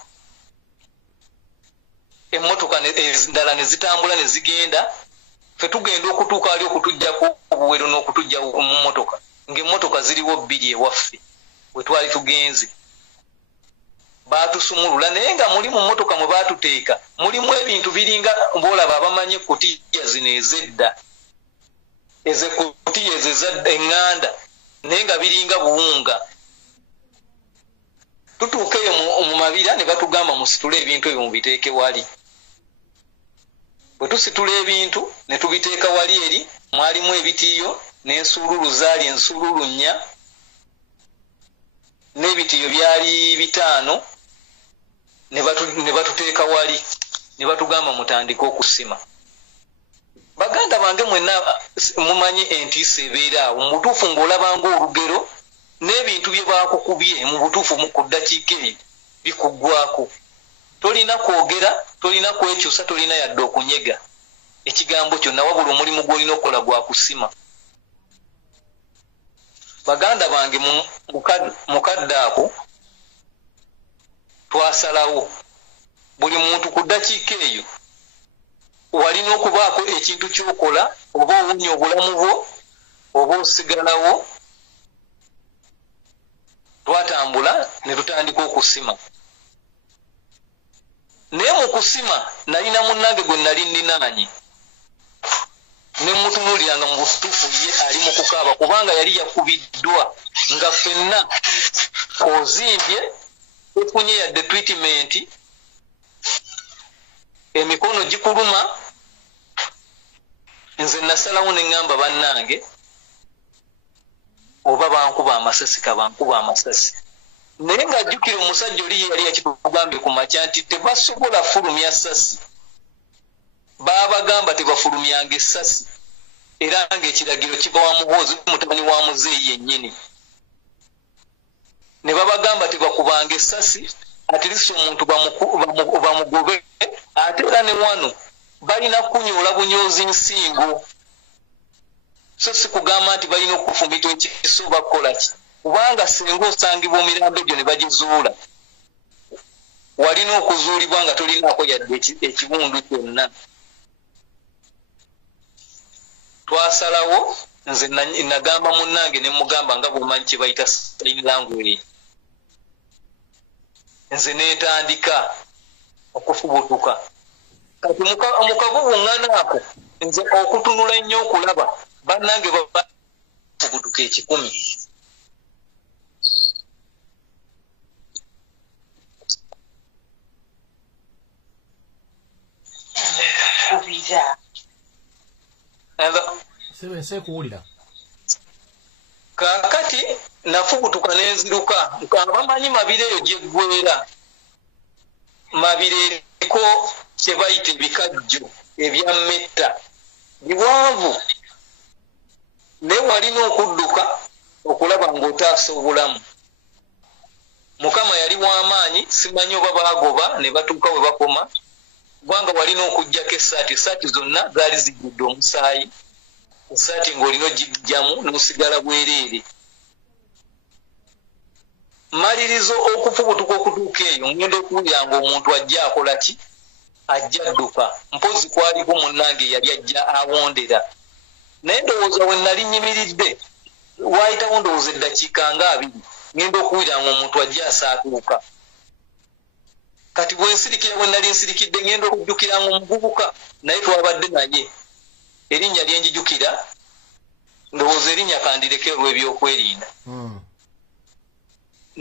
emmotoka endala ne zitambula ne zigenda fe tugenda okutuuka ali okutujjako obuwero n'okutujja mu mmotoka ng'emmotoka ziriwo 2 ewaffe we twali tugenze baatusumulula naye nga muli mu mmotoka mwe baatuteeka mulimu ebintu biringa boolaba abamanyi ekkutiya zino ezedda ezekutiya ezo ezadda eŋŋanda naye nga biringa buwunga tutuuka eyo mu mabira ne batugamba musitule ebintu ebyo mubiteeke wali bwe tusitula ebintu ne tubiteeka wali eri mwalimu ebitiiyo n'ensuululu zaali ensuululu 4 n'ebitiiyo byali 5 ne batuteeka wali ne batugamba mutandike okusima baganda bange mwenna mumanyi entiisa ebeera awo mu butuufu ng'olabanga olugero n'ebintu bye baakukubye mu butuufu ku ddakiika eyo bikuggwako tolina kwogera tolina kwekyusa tolina yadde okunyega ekigambo kyonna wabula omulimu gw'olina okukola gwa kusima baganda bange mukadde ako twasalawo buli muntu ku ddakiika eyo walina okubaako ekintu ky'okola oba owunya obulamu bwo oba osigalawo twatambula ne tutandika okusima naye mu kusima nalina munnange gwe nali nninaanye ne mutunuuliranga mu butuufu ye ali mu kukaaba kubanga yali yakubiddwa nga ffenna ozimbye ofunye yadde treatment emikono gikuluma nze nasalawo ne ŋŋamba bannange oba bankuba amasasi kabankuba amasasi naye ng'ajjukira omusajja oli yali yakitugambye ku makya nti tebasobola fulumya ssasi baabagamba tebafulumyanga essasi era ng'ekiragiro kiva wa muhoozi mutabani wa muzeeyi yennyini ne babagamba tebakubanga essasi atirisi omuntu bamugobe ate era ne wano balina kunyoola bunyoozi nsingo so si kugamba nti balina okufumita ekiso bakola ki kubanga singa osangibwa omirambo egyo ne bagizuula walina okuzuulibwa nga tolinaako yadde ekibundu kyonna twasalawo nze nagamba munnange ne mugamba nga bw'omanyi kye bayita sign language nze neetandika okufubutuka kati mu kabubuŋŋana ako nze okutunula ennyo okulaba bannange bafubutuka 10 sekuwulira kaakati nafubutuka n'enziruka bamanyi mabire eyo gyeggwera mabire eriko kye bayita ebikajjo ebyammetta biwanvu naye walina okudduka okulaba ng'otaasa obulamu mukama yali w'amaanyi simanyi oba baagoba ne batuuka we bakoma kubanga walina okuggyako essaati zonna zaali zijjudde omusaayi essaati ng'olina ogijjamu n'osigala bwereere malirizo okufubutuka okutuuka eyo ngenda okuwulira ng'omuntu ajja akola ki ajja adduka mpozi kwaliko munnange yali ajja awondera naye ndowooza we nali nyimiridde waayitawo ndowooza eddakiika nga 2 ngenda okuwulira ng'omuntu ajja asaatuuka kati bwe nsirikira bwe nali nsirikidde ngenda okujjukira ng'omuvubuka naye twabadde naye erinnya lyenjijukira ndowooza erinnya kandireke olw'ebyokwerinda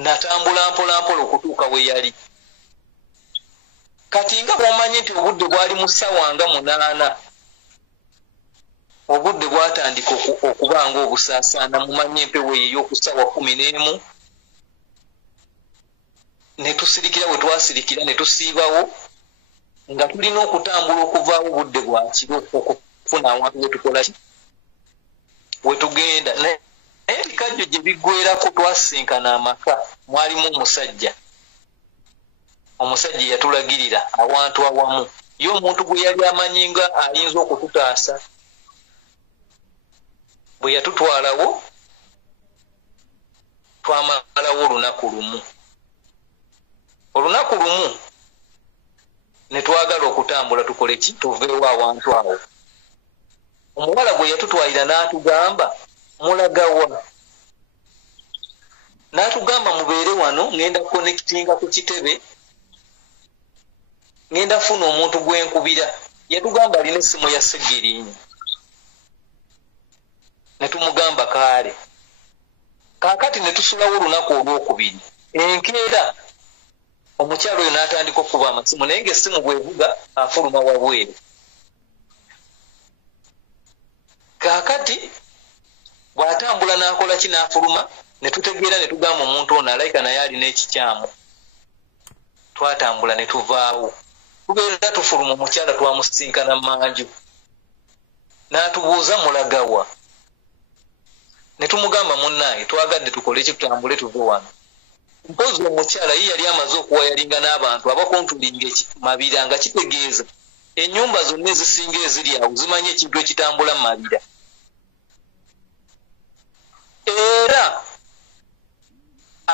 natambula mpolampola okutuuka we yali kati nga bw'omanyi nti obudde bwali mu ssaawa nga 8 obudde bwatandika okuba nga obusaasaana mumanyi empewo eyo ku ssaawa 11 ne tusirikira bwe twasirikira ne tusiibawo nga tulina okutambula okuvaawo obudde bwa kiro okufuna awantu wetukola ki wetugenda naye ebikajjo gye biggwerako twasinkana amaka mwalimu omusajja yatulagirira awantu awamu ye omuntu gwe yali amanyi nga ayinza okututaasa bwe yatutwalawo twamalawo olunaku lumu ne twagala okutambula tukole ki tuveewo awantu awo omuwala gwe yatutwalira n'atugamba mulagawa n'atugamba mubeere wano ngenda kukonekitinga ku kitebe ngenda funa omuntu gwenkubira yatugamba alina essimu ya Seggirinya ne tumugamba kaale kaakati ne tusulawo olunaku olwokubiri enkeera omukyalo oyo n'atandika okuba amasimu naye ng'essimu bwevuga afuluma wabweru kaakati bw'atambula n'akola ki n'afuluma ne tutegeera ne tugamba omuntu ono alayika naye alina ekikyamu twatambula ne tuvaawo tubeera tufuluma omukyala twamusinkana manju n'atubuuza mulagawa ne tumugamba munnange twagadde tukole ki tutambule tuve wano mpozi omukyala ye yali amaze okuwayalinga n'abantu abakontulinga mabira nga kitegeeza ennyumba zonna ezisinga eziri awo zimanyi ekintu ekitambula mu mabira era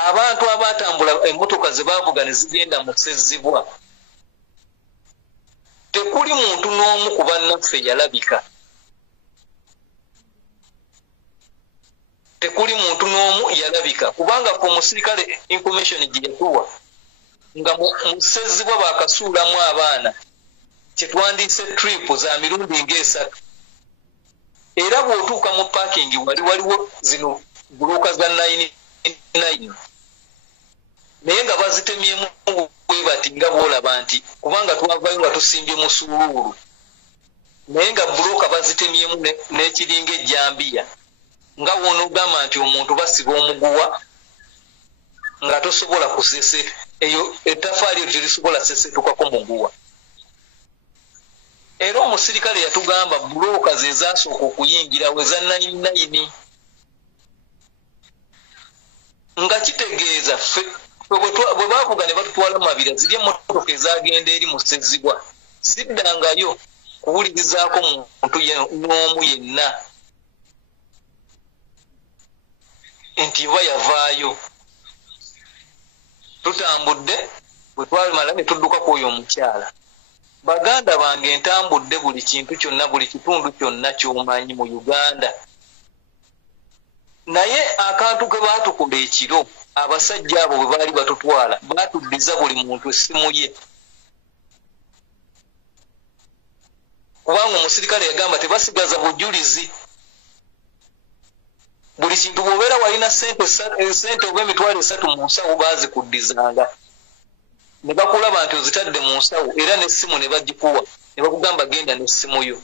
abantu abatambula emmotoka ze baavuga ne zigenda mu Ssezibwa tekuli muntu n'omu ku bannaffe yalabika kubanga ku musirikale information gye yatuwa nga mu Ssezibwa baakasuulamu abaana kyetwandiise trip za mirundi nga 3 era bw'otuuka mu parking waliwo zino bulooka za 99 naye nga bazitemyemu bwe bati nga bw'olaba nti kubanga twavayo nga tusimbye mu Suluulu naye nga bulooka bazitemyemu n'ekiringa ejjambiya nga w'onoogamba nti omuntu basiba omuguwa nga tosobola kusese eyo ettafaali eryo terisobola sesetukako muguwa era omusirikale yatugamba bulooka ze zaasooka okuyingira we za 99 nga kitegeeza bwe baavuga ne batutwala mu mabira ziri emmotoka ezagenda eri mu Ssezibwa siddangayo kuwulirizaako muntu n'omu yenna nti oba yavaayo tutambudde bwe twamala ne tudduka ku oyo omukyala baganda bange ntambudde buli kintu kyonna buli kitundu kyonna ky'omanyi mu Uganda naye akantu ke baatukola ekiro abasajja abo bwe baali batutwala baatuddiza buli muntu essimu ye kubanga omusirikale yagamba tebasigaza bujulizi buli kintu bw'obeera walina sente oba emitwalo 3 mu nsawo baazikuddizanga ne bakulaba nti ozitadde mu nsawo era n'essimu ne bagikuwa ne bakugamba genda n'essimu yo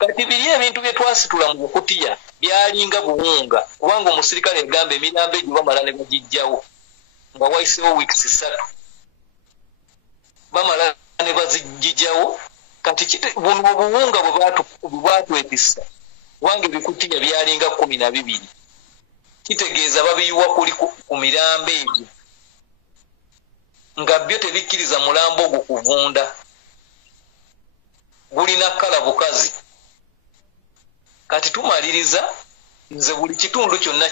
kati biri ebintu bye twasitula mu bukutiya byalinga buwunga kubanga omusirikale yagamba emirambo egyo bamala ne bagijjawo nga wayiseewo weeks 3 bamala ne bazigijjawo kati buno obuwunga bwe baatwetisa kubanga ebikutiya byalinga 12 kitegeeza babiyiwa kuli ku mirambo egyo nga byo tebikkiriza mulambo ogwo kuvunda gulina kkala bukazi kati tumaliriza nze buli kitundu kyonna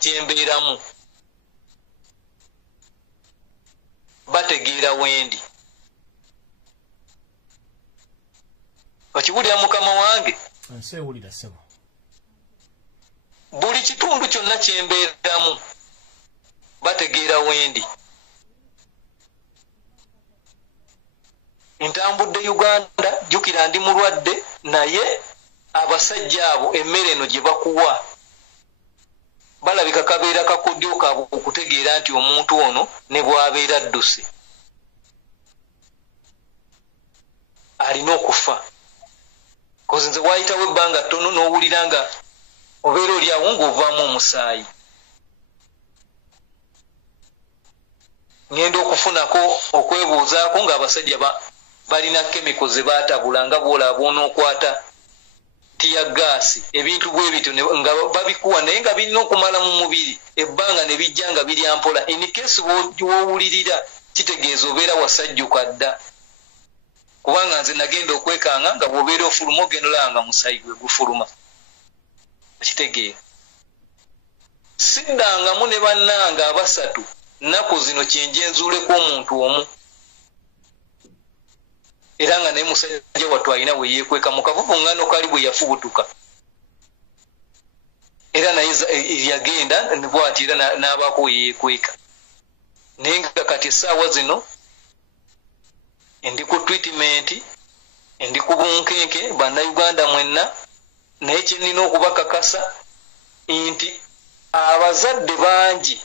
kyembeeramu bategeera wendi. Okiwulira mukama wange? Nsewulira sebo. Buli kitundu kyonna kyembeeramu bategeera wendi. Ntambudde Uganda, jjukira ndi mulwadde, naye abasajja abo emmere eno gye bakuwa balabika kabeera kakodyo kaabwe okutegeera nti omuntu ono ne bw'abeera adduse alina okufa. Kozi nze waayitawo ebbanga ttono n'owulira nga obeera oli awo ng'ovaamu omusaayi. Ngenda okufunako okwebuuzaako ng'abasajja balina kemiko ze baatabula nga bw'olaba onookwata tiya gaasi ebintu bwe bityo nga babikuwa naye nga birina okumala mu mubiri ebbanga ne bijja nga biri ampola. Enikesi w'owulirira kitegeeza obeera wasajjuka dda, kubanga nze nagenda okwekanga nga bw'obeera ofuluma ogenda olaba nga musaayi gwe gufuluma. Okitegeera siddangamu ne bannanga abasatu nnaku zino kyenje nzuuleko omuntu omu, era nga naye musajja wattu alina we yeekweka mu kavuvuŋŋaano kali bwe yafubutuka, era naye yagenda ne bw'ati era n'abaako we yeekweka. Naye nga kati essaawa zino ndi ku treatment, ndi ku bunkenke bannayuganda mwenna, naye kye nnina okubakakasa nti abazadde bangi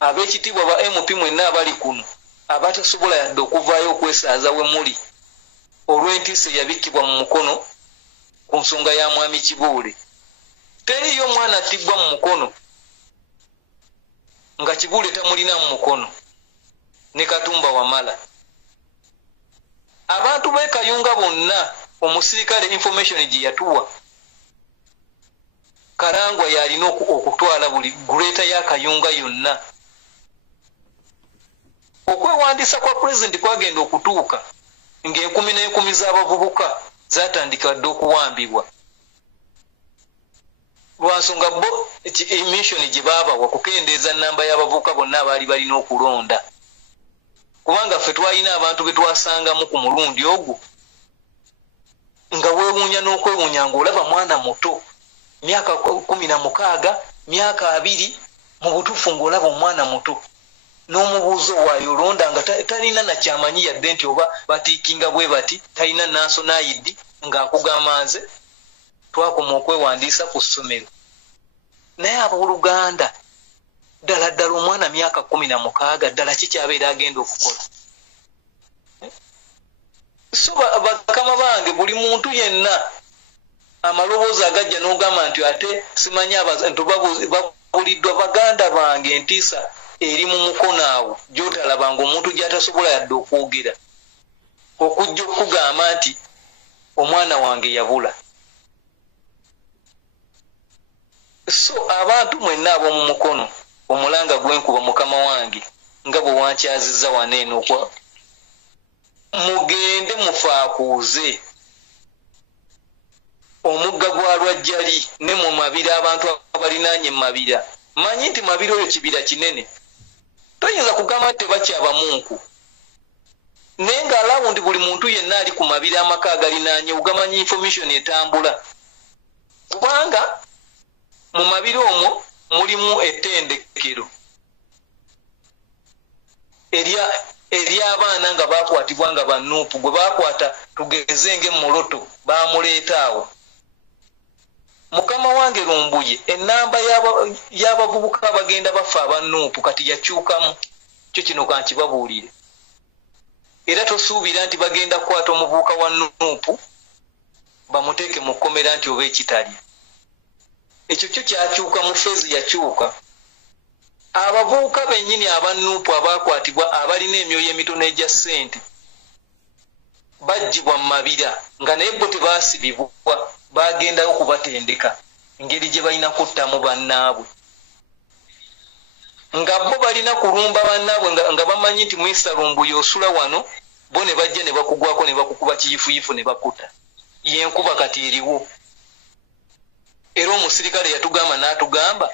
ab'ekitiibwa ba MP mwenna abali kuno abatasobola yadde okuvaayo okwesaaza we muli olw'entiisa eyabikkibwa mu mukono ku nsonga ya mwami Kibuule. Teriyo omwana attibwa mu mukono nga Kibuule tamulina mu mukono ne Katumba Wamala. Abantu b'e Kayunga bonna omusirikale information gye yatuwa, Karangwa yalina okutwala buli greater ya Kayunga yonna. Okwewandiisa kwa president kwagenda okutuuka ng'enkumi n'enkumi z'abavubuka zatandika dde okuwambibwa lwansonga bo emission gye baabawa kukendeeza nnamba y'abavubuka bonna abaali balina okulonda, kubanga ffe twalina abantu be twasangamu ku mulundi ogwo nga weewuunya n'okwewuunya ng'olaba mwana muto myaka 16 myaka 2 mu butuufu ng'olaba omwana muto n'omubuuzo waayo olonda nga talina nakyamanyi yadde nti oba batiikinga bwe bati, talina national ID ng'akugamba nze twakoma okwewandiisa ku ssomero. Naye abooluganda ddala ddala omwana myaka 16 ddala kikyabeera agenda okukola? So bakama bange, buli muntu yenna amaloboozi agajja n'ogamba nti ate simanyi abantu babuliddwa. Baganda bange, entiisa eri mu mukono awo gy'otalabanga omuntu gy'atasobola yadde okwogera, okujja okugamba nti omwana wange yabula. So abantu mwenna ab'omu mukono omulanga gw'enkuba mukama wange nga bwe wankyazizza waneeno okwa mugende mufaakuuze omugga gwa Lwajjali ne mu mabira, abantu abalinaanye mu mabira. Manyi nti mabira oyo kibira kinene, toyinza kugamba nti tebakyabamunku, naye nga alawundi buli muntu yenna ali ku mabira amaka agalinaanye ugamanyi information etambula, kubanga mu mabira omwo mulimu ettendekero ery'abaana nga baakwatibwa nga bannuupu. Gwe baakwata tugeze ng'emmoloto baamuleeta awo. Mukama wange Lumbuye, ennamba y'abavubuka abagenda bafa abannuupu kati yakyukamu. Kyo kino kankibabuulire. Era tosuubira nti bagenda kukwata omuvubuka wa nnuupu bamuteeke mu kkomera nti oba ekitali. Ekyo kyo kyakyuka, mu feezi yakyuka. Abavubuka bennyini abannuupu abaakwatibwa abalina emyoyo emitono egya ssente bajjibwa mu mabira nga naye bo tebaasibibwa, bagendayo kubatendeka engeri gye balina kuttamu bannaabwe, nga bo balina kulumba bannaabwe nga bamanyi nti Mr. Lumbuye osula wano, bo ne bajja ne bakugwako ne bakukuba kiyifuyifu ne bakutta. Yenkuba kati eriwo. Era omusirikale yatugamba n'atugamba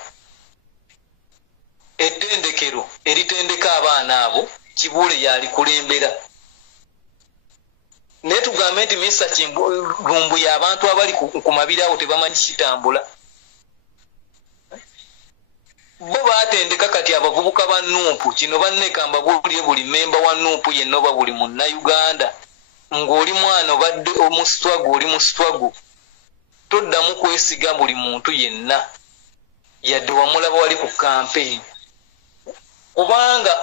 ettendekero eritendeka abaana abo Kibuule yali kulembera. Ne tugambe nti Mr. Kimbulumbu y'abantu abali ku mabira awo tebamanyi kitambula. Bo baatendeka kati abavubuka ba Nuupu kino bannekamba buli memba wa Nuupu yenna oba buli munnayuganda ng'oli mwana obadde omusitwagu oli musitwagu toddamu kwesiga buli muntu yenna yadde wamulaba wali ku campaign kubanga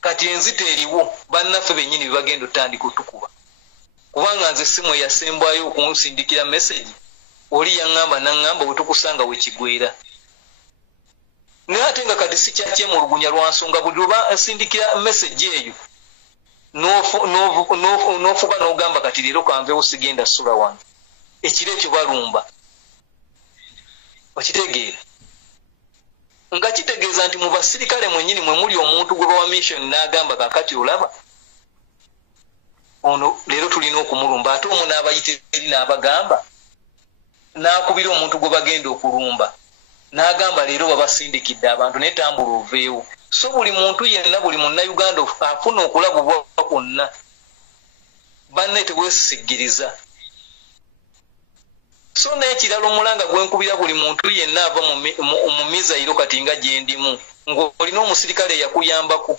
kati enzita eriwo bannaffe bennyini bagenda otandika otukuba kubanga nze simu yasembwayo okunsindikira message oli yaŋŋamba naŋŋamba bwe tukusanga we kigwera naye ate nga kati sikyakemulugunya lwa nsonga buli lwe asindikira message eyo n'ofuba n'ogamba kati leero kanveewo sigenda ssula wange ekiro ekyo balumba okitegeera nga kitegeeza nti mu basirikale mwennyini mwe muli omuntu gwe bawa mission n'agamba kakati olaba ono leero tulina okumulumba ate omu n'abayita eri n'abagamba n'akubira omuntu gwe bagenda okulumba n'agamba leero babasindikidde abantu netambula oveewo so buli muntu yenna buli munnayuganda afuna okulabulwa kwonna banne teweesigiriza so n'ekirala omulanga gwenkubira buli muntu yenna ava mu mizayiro kati nga gyendimu ng'olina omusirikale yakuyambako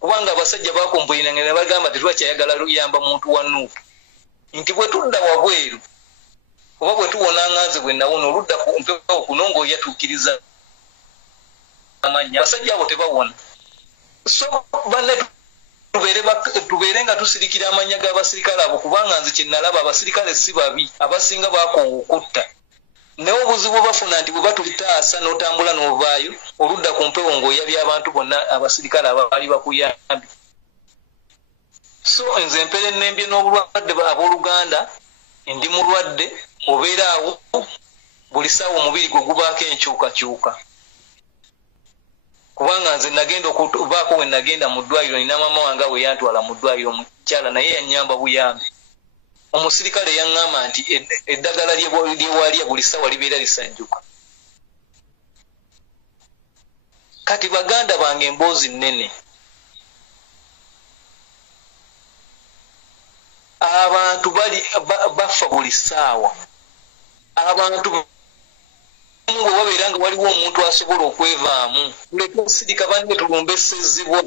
kubanga abasajja bakompoyinanga ne bagamba tetwakyayagala luyamba muntu wa Nuupu nti bwe tudda wabweru oba bwe tuwona nganze bwe nawona oludda ku mpewo kuno ng'oyatuukiriza amanya abasajja abo tebawona so banne tubeere nga tusirikira amanya g'abasirikale abo kubanga nze kyennalaba abasirikale si babi abasinga bakoowa okutta naye obuzibu bafuna nti bwe batulitaasa n'otambula n'ovaayo oludda ku mpewo ng'oyabya abantu bonna abasirikale abali bakuyambi so nze empere ennembye n'obulwadde abooluganda ndi mulwadde obeera awo buli ssaawa omubiri gwe gubaako enkyukakyuka kubanga nze nagenda okubaako we nagenda mu ddwaliro nina maama wange we yantwala mu ddwaliro mukyala naye yannyamba buyambi omusirikale yaŋŋamba nti eddagala lyewalya buli ssaawa libeera lisajjuka kati baganda bange emboozi nnene abantu bafa buli ssaawa abantu ngo babeera nga waliwo omuntu asobola okwevaamu tuleke osirika banne tulumbe essezibwa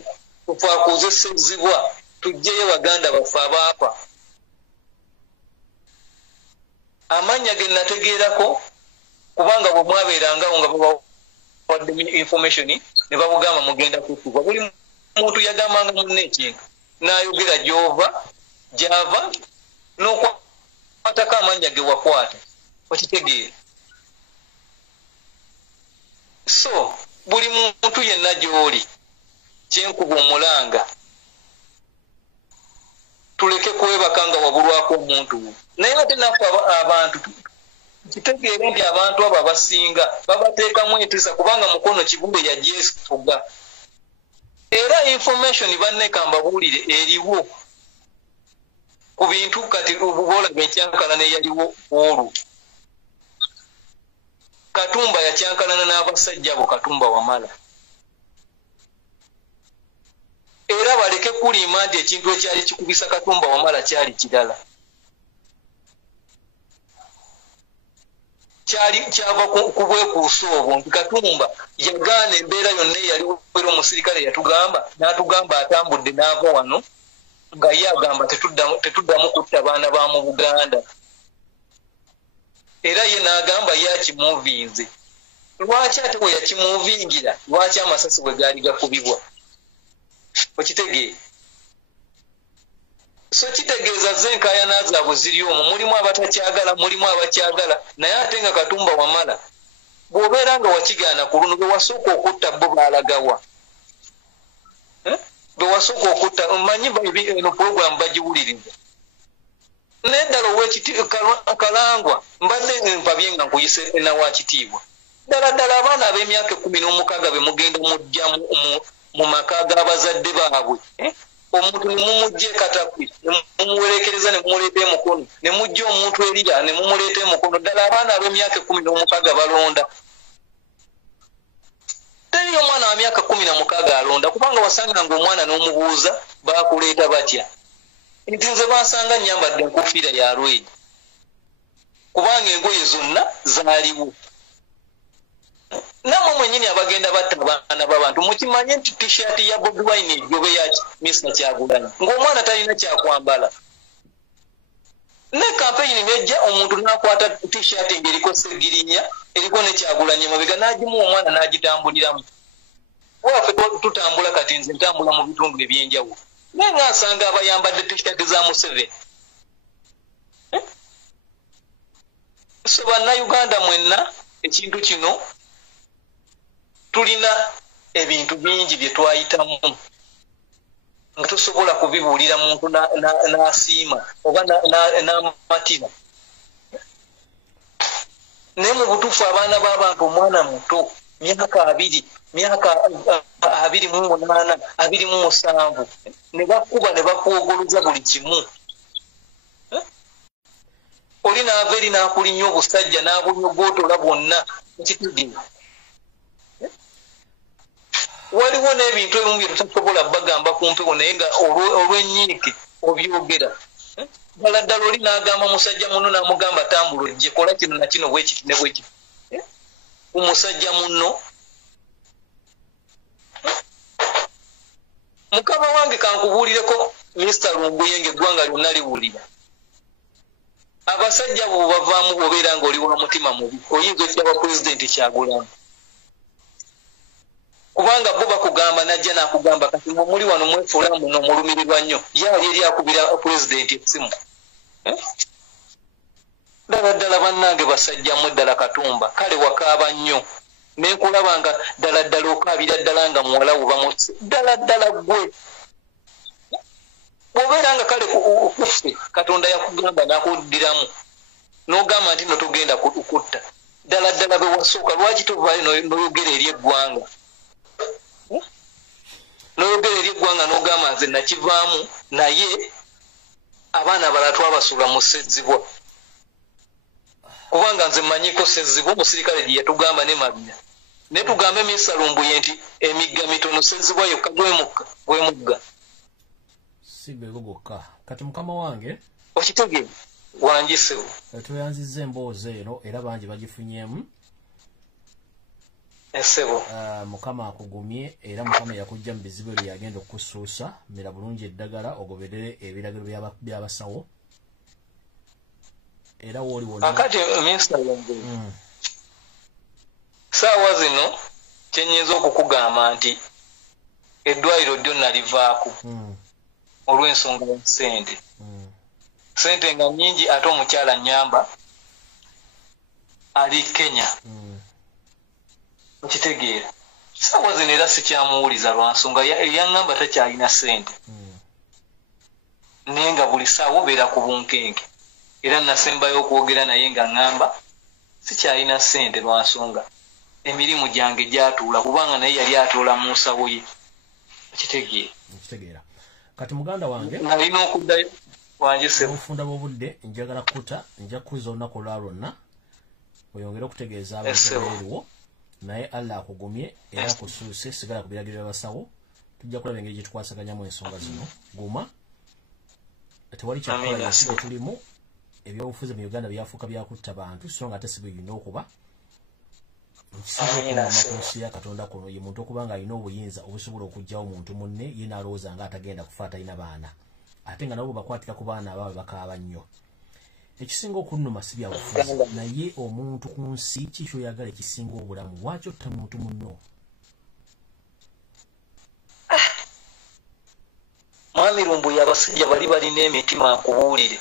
tufaakuuze essezibwa tujjeyo baganda baffe abaafa amannya ge nategeerako kubanga bwe mwabeerangawo nga babawadde information ne babugamba mugenda kuttibwa buli muntu yagambanga munne ekintu n'ayogera gy'ava n'okwatako amannya ge wakwata okitegeera so buli muntu yenna gy'oli kyenkuba omulanga tuleke kwebaka nga wabulwako omuntu naye ate naffe abantu kitegeere nti abantu abo abasinga babateekamu entiisa kubanga mukono Kibuule yagyefuga era information bannekamba buulire eriwo ku bintu kati boolaba ekyankalana eyaliwo olwo Katumba yakyankalana n'abasajja abo Katumba Wamala era baleke kulimba nti ekintu ekyali kikubisa Katumba Wamala kyali kirala kyava ku bwekuusa obwo nti Katumba yagaana embeera yonna eyaliwo era omusirikale yatugamba n'atugamba atambudde n'ava wano nga ye agamba tetuddamu kutta baana ba mu Buganda era ye n'agamba yakimuvinze lwaki ate we yakimuvingira lwaki amasasi bwe gaali gakubibwa okitegeere so kitegeeza zenkayana zaabwe ziri omwo mulimu abatakyagala mulimu abakyagala naye ate nga Katumba Wamala bw'obeera nga wakigaana ku luno bwe wasooka okutta bo baalagawa bwe wasooka okutta omanyi eno puroguramu bagiwuliriza neddala Kalangwa mbadde mpabye nga nkuyise nawakitiibwa ddala abaana ab'emyaka 16 be mugenda mujja mu maka g'abazadde baabwe omuntu ne mumujja Katakwi ne mumuwerekereza ne mumuleeta emukono ne mujja omuntu erira ne mumuleeta emukono ddala abaana ab'emyaka 16 balonda teri omwana wa myaka 16 alonda kubanga wasanga ng'omwana n'omubuuza bakuleeta batya nti nze bansanga nyambadde enkofiira ya Red kubanga engoye zonna zaaliwo namwe mwenyini abagenda batta abaana b'abantu mukimanye nti t-shirt ya Bobi Wine ejobe ya Mr. Kyagulanyi ng'omwana talina kyakwambala ne campaign nejja omuntu n'akwata t-shirt ng'eriko segirinya eriko ne Kyagulanyi mabega n'agimu omwana n'agitambuliramu waffe tutambula kati nze ntambula mu bitundu ebyenjawulo naye ng'asanga abayambadde t-shirt za Museveni so bannayuganda mwenna ekintu kino tulina ebintu bingi bye twayitamu nga tusobola kubibuulira muntu n'asiima oba n'amatira naye mu butuufu abaana b'abantu omwana muto myaka 28 27 ne bakuba ne bakwogoloza buli kimu oli n'ava eri n'akulinya obusajja n'abunyogootola bwonna ekitudimu waliwo n'ebintu ebimu bye tutasobola bagamba ku mpewo naye nga olw'ennyiike obyogera ddala ddala oli n'agamba musajja muno n'amugamba tambula ojje kola kino na kino bwekiti ne bwekiti omusajja muno mukama wange kankubuulireko Mr. Lumbuyenge eggwanga lyonna liwulira abasajja bo bavaamu obeera ng'oli wa mutima mubi oyinza okiraba pulezidenti Kyagulanyi kubanga bo bakugamba najja n'akugamba kati muli wano mwefuula muno mulumirirwa nnyo yaali eri akubira pulezidenti essimu ddala ddala bannange basajjamu eddala Katumba kale wakaaba nnyo nenkulaba nga ddala ddala okaabira ddala nga muwala wubamutse ddala ddala gwe bw'obeera nga kale kuffe Katonda yakugamba n'akuddiramu n'ogamba nti no togenda kutta ddala ddala bwe wasooka lwaki tovaayo n'oyogera eri eggwanga n'oyogera eri eggwanga n'ogamba nze nakivaamu naye abaana abalala twabasuula mu Ssezzibwa kubanga nze mmanyiiko Ssezzibwa omusirikale gye yatugamba ne Mabira ne tugambe Mr. Lumbuye nti emigga mitono Ssezzibwa yokka gwemugga si gwego gwokka kati mukama wange okitegeera wangisewo tweyanzizza emboozi eno era bangi bagifunyemu esebo mukama akugumye era mukama yakujja mu bizibu bye yagenda okusuusa mira bulungi eddagala ogoberere ebiragiro by'abasawo era woli wonna akati Mr. Lumbuye saawa zino kyenyinza okukugamba nti eddwaliro lyonna livaako olw'ensonga ya ssente sente nga nnyingi ate omukyala nyamba ali Kenya okitegeera saawa zino era sikyamuwuliza lwa nsonga yaŋŋamba takyalina ssente naye nga buli saawa obeera ku bunkenke era nasembayo okwogera naye nga ŋŋamba sikyalina ssente lwa nsonga emirimu gyange gyatuula kubanga naye yali atoola mu nsawo ye okitegeera kati muganda wange nalina okuddayo wangisebo obufunda bw'obudde njagala kuta nja kuza olunaku olwa lwonna oyongere okutegeeza abantu abeeriwo naye Allah akugumye era akusuuse sigala ku biragiro by'abasawo tujja kulaba engeri gye tukwasaganyamu ensonga zino guma tewali kyakola yasibe tulimu ebyobufuzi mu Uganda byafuuka byakutta bantu so nga ate si buyina okuba nsi ya Katonda kuno ye muntu okubanga alina obuyinza obusobola okuggyawo omuntu munne ye n'alowooza nga atagenda kufa atalina baana ate nga nabo bakwatika ku baana abaabwe bakaaba nnyo ekisinga okunnuma si byabufuzi naye omuntu ku nsi kiki oyagala ekisinga obulamu lwaki otta muntu munno mwami Lumbuye abasajja bali balina emitima akubuulire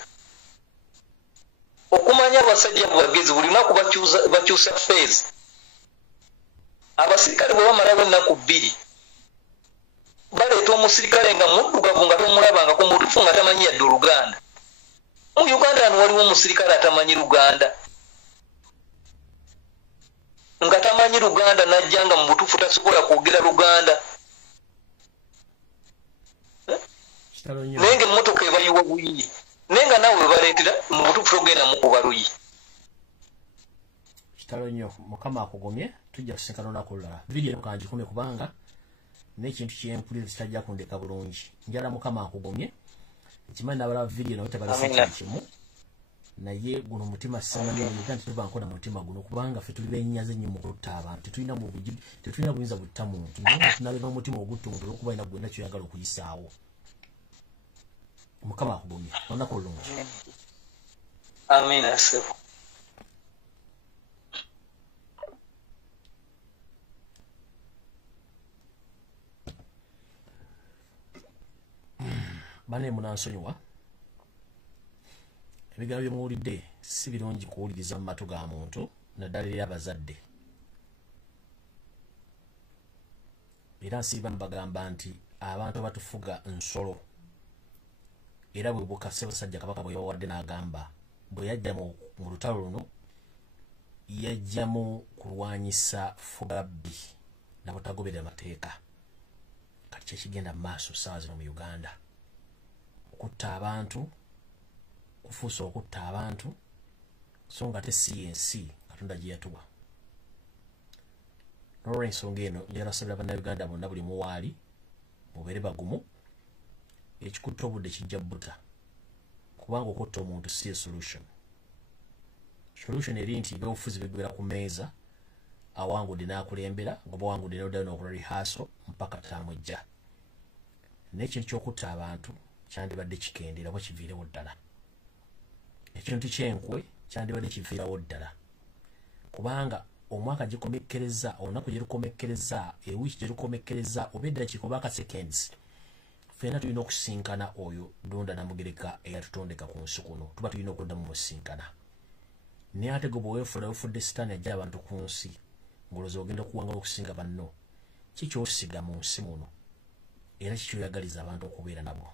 okumanya abasajja bagezi buli lunaku bakyusa feezi abasirikale bwe bamalawo ennaku 2 baleeta omusirikale nga muddugavu nga tomulabanga ku mutuufu nga tamanyi yadde Oluganda mu Uganda wano waliwo omusirikale atamanyi Luganda nga tamanyi Luganda najja nga mu butuufu tasobola kwogera Luganda naye nga emmotoka ebayiwa buyiyi naye nga naawe webaleetera mu butuufu togenda mukuba luyi kitalo nnyo mukama akugumye tujja kusinkana olunaku olulala video eno kangikumye kubanga n'ekintu kyempulira kitajja kundeka bulungi njala mukama akugumye ekimanyi n'abalaba video nawe tebalasa kimu naye guno mutima samanyi nti tuba nkona mutima guno kubanga ffe tuli benyaze nnyo mu kutta abantu tetulina buyinza butta muntu naye tunabeba omutima oguttuntu olwokuba ina gwonna kyoyagala okuyisaawo mukama akugumye olunaku olulungi amina sebo bane munansonyiwa ebigambo byemuwulidde si birungi kuwuliriza mu matu ga muntu naddala eri abazadde era nsiiba mbagamba nti abantu abatufuga nsolo era bwe bukase basajja kabaka bwe yabawadde n'agamba bwe yajja mu lutalo luno yajjamu kulwanyisa fugabbi nabutagoberera mateeka kati kyekigenda mu maaso ssaawa zino mu Uganda okutta abantu kufuusa okutta abantu so nga te si yensi Katonda gye yatuwa n'olw'ensonga eno njagala kusabira bannayuganda bonna buli muwaali mubeere bagumu ekikutta obudde kijja bbuta kubanga okutta omuntu si solution eri nti ebyobufuzi bigwera ku meeza awangudde n'akulembera nga bawangudde n'oddayo n'okola rehearsal mpaka tamujja n'ekintu ky'okutta abantu kyandibadde kikendera oba kiviirewo ddala ekintu kyenkwe kyandibadde kiviirawo ddala kubanga omwaka gikomekkereza olunaku gye lukomekkereza ewiiki gye lukomekkereza oba eddakiika oba akaseconds ffenna tulina okusinkana oyo Donda Namugereka eyatutondeka ku nsi kuno tuba tulina okuddamu musinkana naye ate gwe bweweefula wefudde sitaani ajja abantu ku nsi ng'olowooza ogenda okuwangala okusinga banno kikyosiga mu nsi muno era kikyoyagaliza abantu okubeera nabo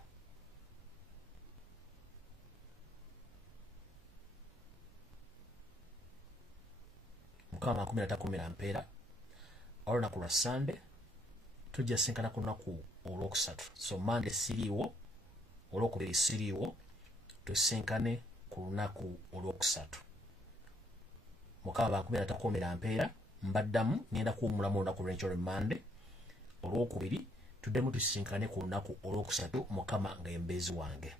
Mukama 13 mpeera olunaku lwa Sunday tujja sinkana ku lunaku olwokusatu so Monday siriiwo olwokubiri siriiwo tusinkane ku lunaku olwokusatu Mukama 13 mpeera mbaddamu ngenda kuwummulamu olunaku lw'enkyo Monday olwokubiri tuddemu tusinkane ku lunaku olwokusatu Mukama nga embeezi wange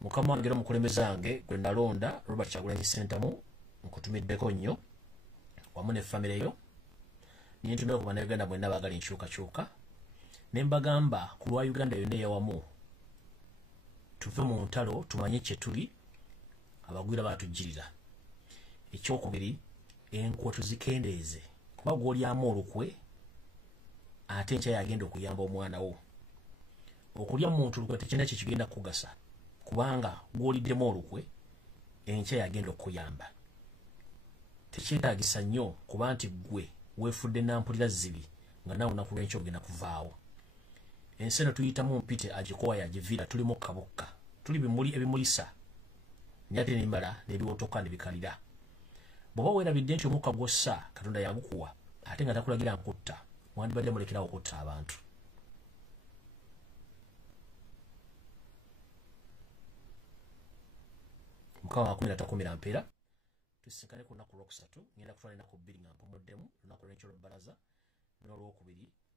Mukama wange era omukulembeze wange gwe nalonda Robert Kyagulanyi Ssentamu nkutumiddeko nnyo wamu ne famire yo nintumira ku bannayuganda mwenna baagala enkyukakyuka ne mbagamba ku lwa Uganda yonna eyawamu tuve mu ntalo tumanye kye tuli abagwira baatujjirira ekyokubiri enkuwa tuzikendeeze kuba gw'olyamu olukwe ate enkya yagenda okuyamba omwana wo okulya muntu olukwe tekirina kye kigenda kukugasa kubanga gw'oliddemu olukwe enkya yagenda okuyamba tekyetaagisa nnyo kuba nti gwe weefudde nampulira zibi nga naawe olunaku lw'enkya ogenda kuvaawo ensi eno tuyitamu mpite agikowa yagiviira tulimu kabukka tuli bimuli ebimulisa naye ate nembala n'ebiwotoka ne bikalira bw'oba weerabidde nti omukka gw'ossa Katonda yagukuwa ate nga takulagira nkutta mwandibadde mulekerawo okutta abantu Mukama 13 mpeera tusinkane ku lunaku lwokusatu ngenda kutwala ennaku 2 nga mpumuddemu lunaku lw'enkyo lw'ebbalaza n'olwokubiri